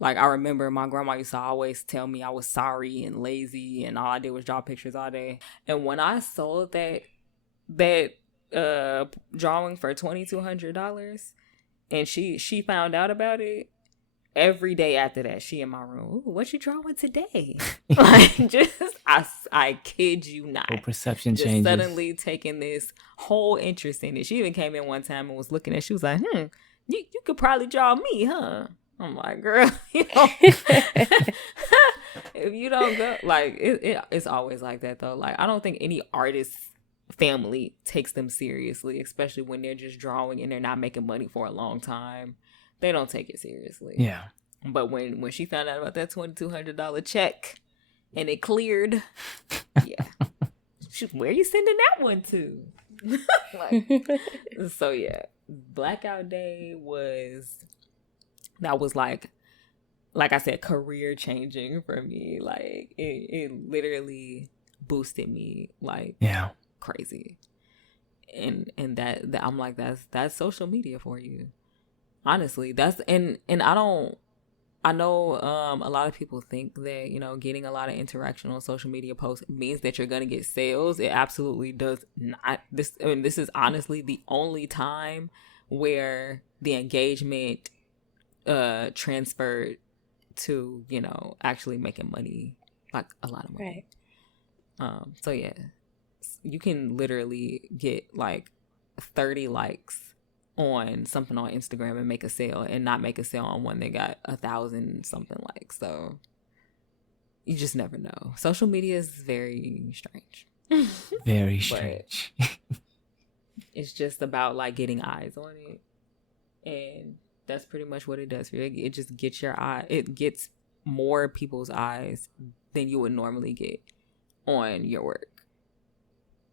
Like, I remember my grandma used to always tell me I was sorry and lazy, and all I did was draw pictures all day. And when I sold that drawing for $2,200, and she found out about it, every day after that, she in my room, ooh, what you drawing today? Like, just, I kid you not. Whole perception just changes. Suddenly taking this whole interest in it. She even came in one time and was looking at, she was like, you could probably draw me, huh? I'm like, girl, you know, if you don't go, like, it's always like that, though. Like, I don't think any artist family takes them seriously, especially when they're just drawing and they're not making money for a long time. They don't take it seriously. Yeah. But when she found out about that $2,200 check and it cleared, yeah. Where are you sending that one to? Like, so yeah, Blackout Day was like I said, career changing for me. Like, it literally boosted me like crazy. And that I'm like, that's social media for you. Honestly, that's and I know a lot of people think that, you know, getting a lot of interaction on social media posts means that you're going to get sales. It absolutely does not. This is honestly the only time where the engagement transferred to, you know, actually making money, like a lot of money. Right. So yeah, you can literally get like 30 likes on something on Instagram and make a sale, and not make a sale on one that got 1,000 something likes. So you just never know. Social media is very strange. Very strange. It's just about like getting eyes on it, and that's pretty much what it does for you. It just gets your eye. It gets more people's eyes than you would normally get on your work.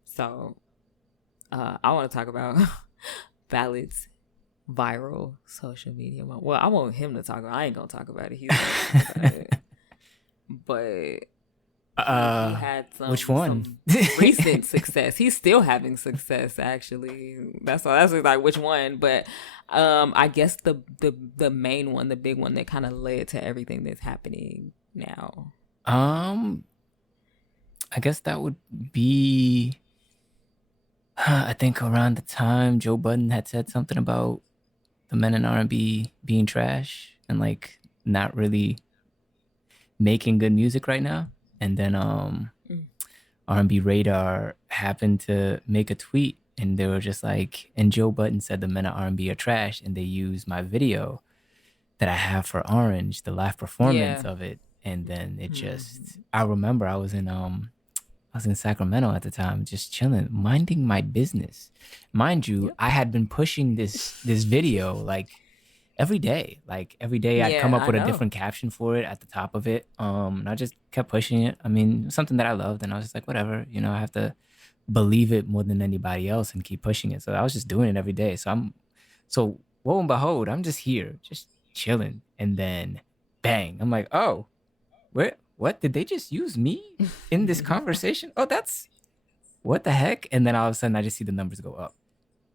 So I want to talk about Ballad's viral social media. Well, I want him to talk about it. I ain't gonna talk about it. He's gonna talk about it. But he had which one? some recent success. He's still having success, actually. That's like which one. But I guess the main one, the big one that kind of led to everything that's happening now. I guess that would be, I think around the time Joe Budden had said something about the men in R&B being trash and like not really making good music right now. And then R&B Radar happened to make a tweet, and they were just like, and Joe Budden said the men of R&B are trash, and they used my video that I have for Orange, the live performance of it. And then it just, I remember I was in Sacramento at the time, just chilling, minding my business. Mind you, I had been pushing this video like every day. Like every day I'd come up with a different caption for it at the top of it. And I just kept pushing it. I mean, it was something that I loved, and I was just like, whatever, you know, I have to believe it more than anybody else and keep pushing it. So I was just doing it every day. So lo and behold, I'm just here, just chilling. And then bang, I'm like, oh, what did they just use me in this conversation? Oh, that's what the heck? And then all of a sudden I just see the numbers go up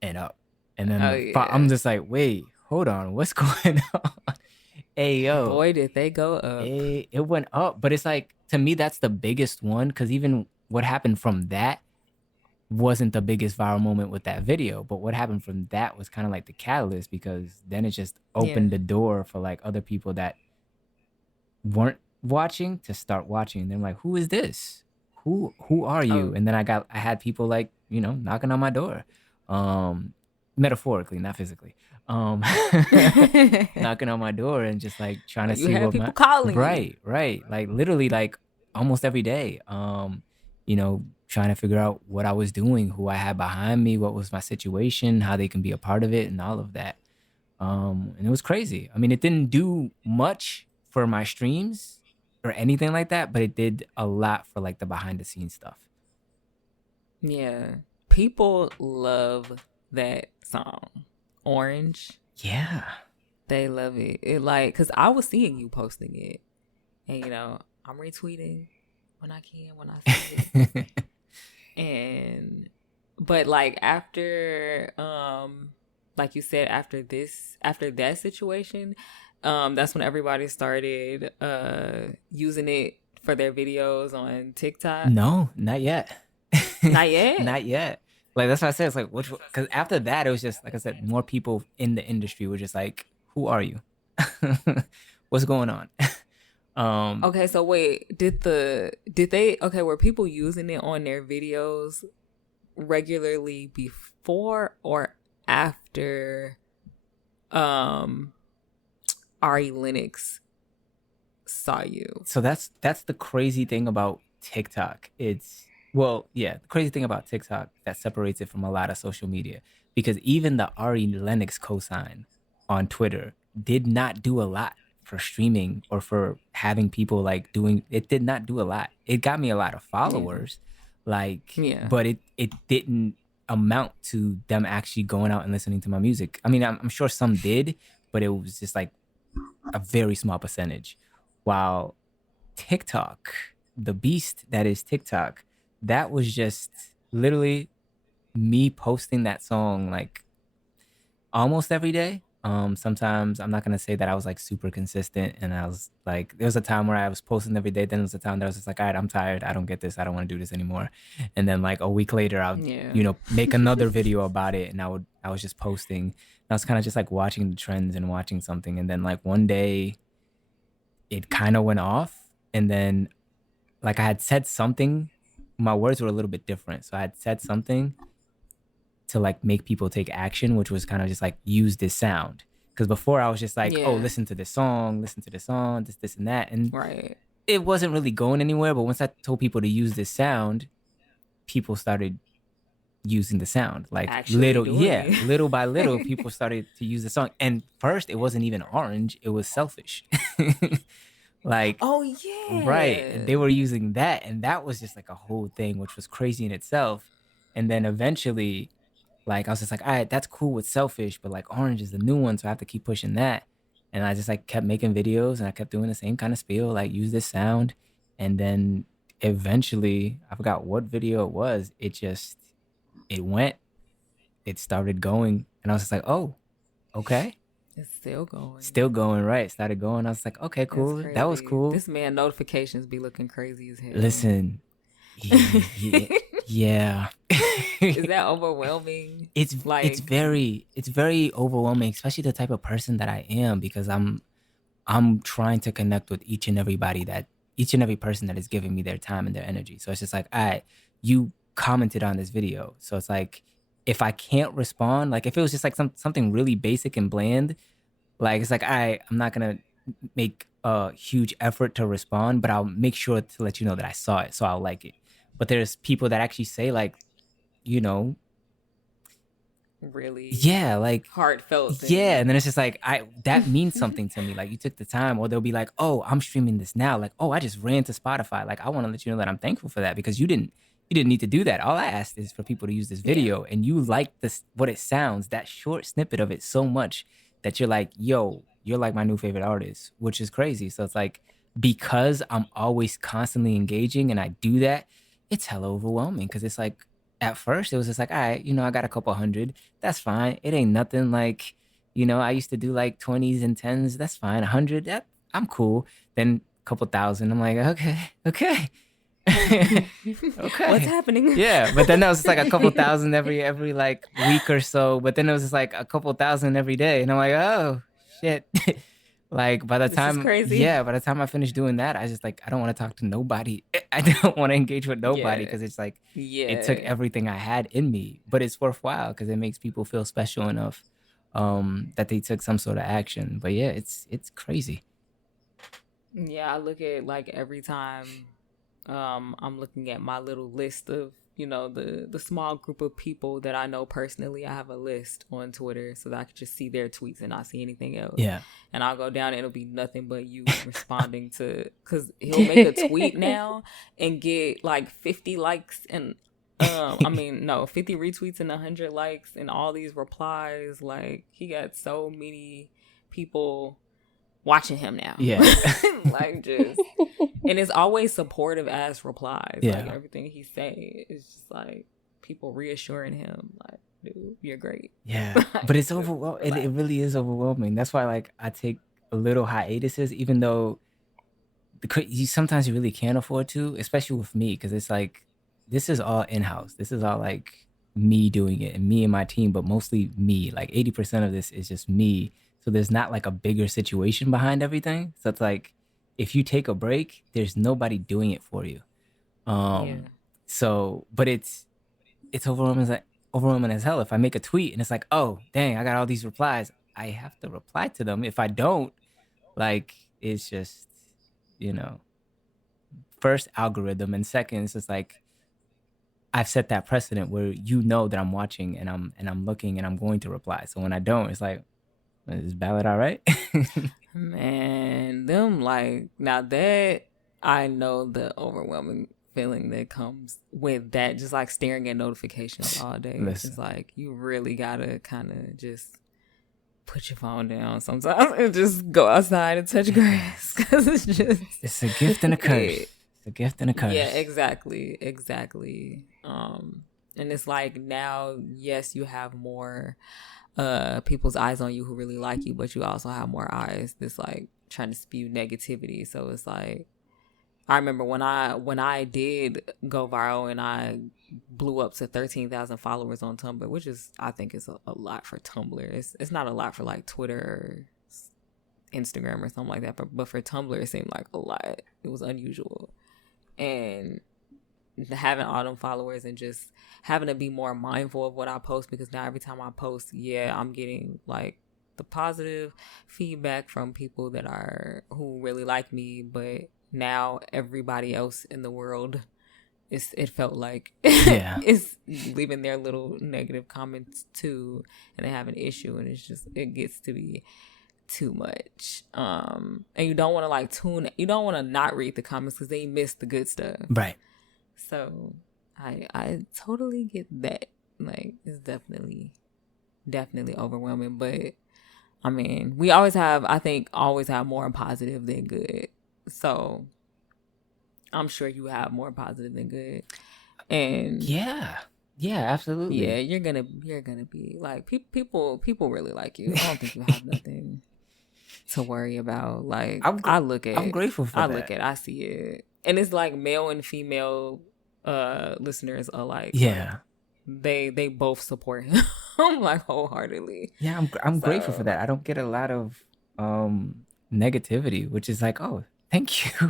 and up. And then I'm just like, wait, hold on, what's going on? Hey, yo. Boy, did they go up. It went up. But it's like, to me, that's the biggest one, because even what happened from that wasn't the biggest viral moment with that video. But what happened from that was kind of like the catalyst, because then it just opened the door for like other people that weren't watching to start watching. And they're like, who is this? Who are you? And then I had people like, you know, knocking on my door. Metaphorically, not physically. Knocking on my door and just like trying to see what people calling right, like literally like almost every day. You know, trying to figure out what I was doing, who I had behind me, what was my situation, how they can be a part of it, and all of that. And it was crazy. I mean, it didn't do much for my streams or anything like that, but it did a lot for like the behind the scenes stuff. Yeah, people love that song, Orange. Yeah, they love it. It like, because I was seeing you posting it, and you know, I'm retweeting when I can, when I see it. And but like after like you said, after that situation, that's when everybody started using it for their videos on TikTok. No, not yet. Not yet. Not yet. Like that's what I said. It's like which, because after that it was just like I said, more people in the industry were just like, "Who are you? What's going on?" Okay, so wait, did they were people using it on their videos regularly before or after Ari Lennox saw you? So that's the crazy thing about TikTok. The crazy thing about TikTok that separates it from a lot of social media, because even the Ari Lennox cosign on Twitter did not do a lot for streaming or for having people like doing it. Did not do a lot. It got me a lot of followers, but it didn't amount to them actually going out and listening to my music. I mean, I'm sure some did, but it was just like a very small percentage. While TikTok, the beast that is TikTok, that was just literally me posting that song like almost every day. Sometimes I'm not gonna say that I was like super consistent, and I was like, there was a time where I was posting every day. Then there was a time that I was just like, all right, I'm tired. I don't get this. I don't want to do this anymore. And then like a week later, I'll make another video about it, and I was just posting. And I was kind of just like watching the trends and watching something, and then like one day, it kind of went off, and then like I had said something. My words were a little bit different, so I had said something to like make people take action, which was kind of just like use this sound. Because before I was just like, oh, listen to this song, this and that, and it wasn't really going anywhere. But once I told people to use this sound, people started using the sound, like little by little. People started to use the song, and first it wasn't even Orange, it was Selfish. Like, oh yeah, right, they were using that, and that was just like a whole thing, which was crazy in itself. And then eventually, like, I was just like, all right, that's cool with Selfish, but like Orange is the new one, so I have to keep pushing that. And I just like kept making videos, and I kept doing the same kind of spiel, like use this sound. And then eventually, I forgot what video it was. It started going, and I was just like, oh, okay. It's still going. Still going, right? Started going. I was like, okay, cool. That was cool. This man notifications be looking crazy as hell. Listen, yeah. Is that overwhelming? It's very overwhelming, especially the type of person that I am, because I'm trying to connect with each and every person that is giving me their time and their energy. So it's just like, all right, you commented on this video. So it's like, if I can't respond, like if it was just like something really basic and bland, like it's like, I'm not gonna make a huge effort to respond, but I'll make sure to let you know that I saw it, so I'll like it. But there's people that actually say like, really, like heartfelt things. And then it's just like, that means something to me. Like you took the time. Or they'll be like, oh, I'm streaming this now. Like, oh, I just ran to Spotify. Like, I want to let you know that I'm thankful for that, because you didn't need to do that. All I asked is for people to use this video, and you like this, what it sounds, that short snippet of it so much that you're like, yo, you're like my new favorite artist, which is crazy. So it's like, because I'm always constantly engaging and I do that, it's hella overwhelming, because it's like, at first it was just like, all right, I got a couple hundred, that's fine. It ain't nothing. Like, I used to do like 20s and 10s, that's fine. 100, I'm cool. Then a couple thousand, I'm like, okay. Okay. What's happening? Yeah, but then that was just like a couple thousand every like week or so. But then it was just like a couple thousand every day, and I'm like, oh shit. Like by the time I finished doing that, I just like, I don't want to talk to nobody. I don't want to engage with nobody, because it's like, it took everything I had in me. But it's worthwhile, because it makes people feel special enough that they took some sort of action. But yeah, it's crazy. Yeah, I look at like every time I'm looking at my little list of, the small group of people that I know personally. I have a list on Twitter so that I can just see their tweets and not see anything else. Yeah. And I'll go down and it'll be nothing but you responding to, because he'll make a tweet now and get like 50 likes and 50 retweets and 100 likes and all these replies. Like, he got so many people watching him now. Yeah. Like, just, and it's always supportive as replies. Yeah. Like, everything he say is just like people reassuring him, like, dude, you're great. Yeah. Like, But it's overwhelming. It really is overwhelming. That's why, like, I take a little hiatuses, even though sometimes you really can't afford to, especially with me, because it's like, this is all in-house. This is all like me doing it and me and my team, but mostly me. Like 80% of this is just me. So there's not like a bigger situation behind everything. So it's like, if you take a break, there's nobody doing it for you. So, but it's overwhelming as hell. If I make a tweet and it's like, oh dang, I got all these replies, I have to reply to them. If I don't, like, it's just, first algorithm, and second, it's just like, I've set that precedent where that I'm watching and I'm looking and I'm going to reply. So when I don't, it's like, is Ballad all right? Man, them, like, now that I know the overwhelming feeling that comes with that, just like staring at notifications all day. Listen. It's like, you really gotta kind of just put your phone down sometimes and just go outside and touch grass, because it's a gift and a curse. It's a gift and a curse. Yeah, exactly. And it's like, now, yes, you have more people's eyes on you who really like you, but you also have more eyes that's like trying to spew negativity. So it's like, I remember when I did go viral and I blew up to 13,000 followers on Tumblr, which is, I think, is a lot for Tumblr. It's not a lot for like Twitter or Instagram or something like that, but for Tumblr it seemed like a lot. It was unusual. And having all them followers and just having to be more mindful of what I post, because now every time I post, I'm getting like the positive feedback from people who really like me, but now everybody else in the world, it felt like it's leaving their little negative comments too, and they have an issue, and it gets to be too much. And you don't want to like you don't want to not read the comments, because they miss the good stuff, right? So I totally get that. Like, it's definitely overwhelming, but I mean, we always have more positive than good. So I'm sure you have more positive than good. And yeah, absolutely. Yeah, you're gonna be like, people really like you. I don't think you have nothing to worry about. Like, I'm grateful for that. I see it. And it's like male and female listeners alike. Yeah. Like, they both support him like wholeheartedly. Yeah, I'm grateful for that. I don't get a lot of negativity, which is like, oh, thank you.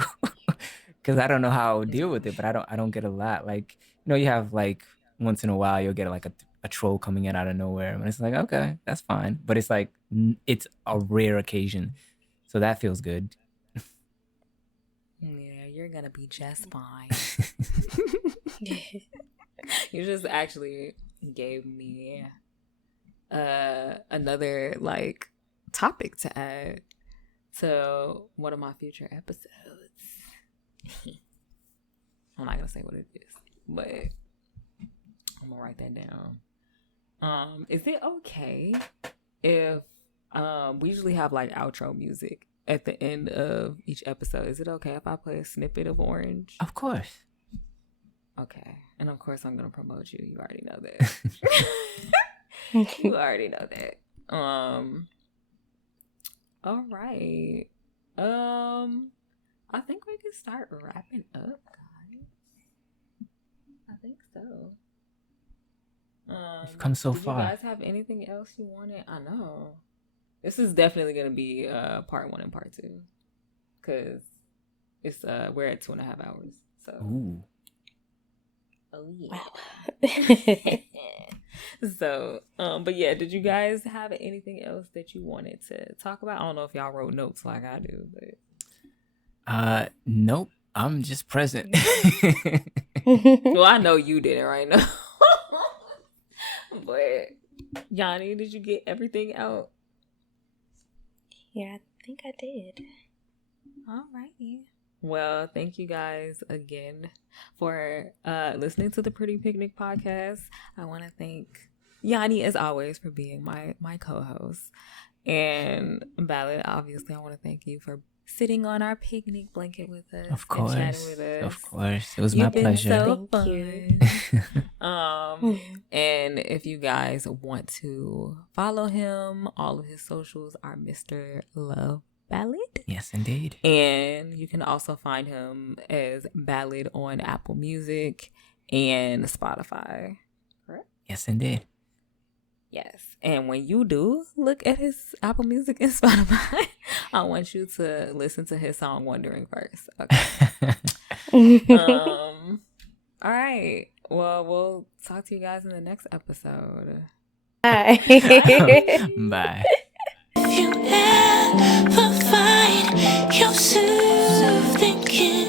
Because I don't know how I would deal with it, but I don't get a lot. Like, you have like once in a while you'll get like a troll coming in out of nowhere, and it's like, okay, that's fine. But it's like, it's a rare occasion, so that feels good. Yeah, you're gonna be just fine. You just actually gave me another like topic to add to one of my future episodes. I'm not gonna say what it is, but I'm gonna write that down. Is it okay if we usually have like outro music at the end of each episode? Is it okay if I play a snippet of Orange? Of course. Okay. And of course I'm gonna promote you. You already know that. You already know that. All right. I think we can start wrapping up, guys. I think so. You've come so far. You guys have anything else you wanted? I know. This is definitely gonna be part 1 and part 2, because it's we're at 2.5 hours. So. Ooh. Oh yeah. So, but yeah, did you guys have anything else that you wanted to talk about? I don't know if y'all wrote notes like I do, but nope. I'm just present. Well, I know you didn't right now. But Yanni, did you get everything out? Yeah, I think I did. All right. Well, thank you guys again for listening to the Pretty Picnic podcast. I want to thank Yanni, as always, for being my co-host. And Ballad, obviously, I want to thank you for sitting on our picnic blanket with us. Of course. And chatting with us. Of course. It was my pleasure. So Thank fun. And if you guys want to follow him, all of his socials are Mr. Love Ballad. Yes, indeed. And you can also find him as Ballad on Apple Music and Spotify. Correct? Yes, indeed. Yes. And when you do look at his Apple Music and Spotify, I want you to listen to his song Wondering first. Okay. All right. Well, we'll talk to you guys in the next episode. Bye. Bye. If you ever find yourself thinking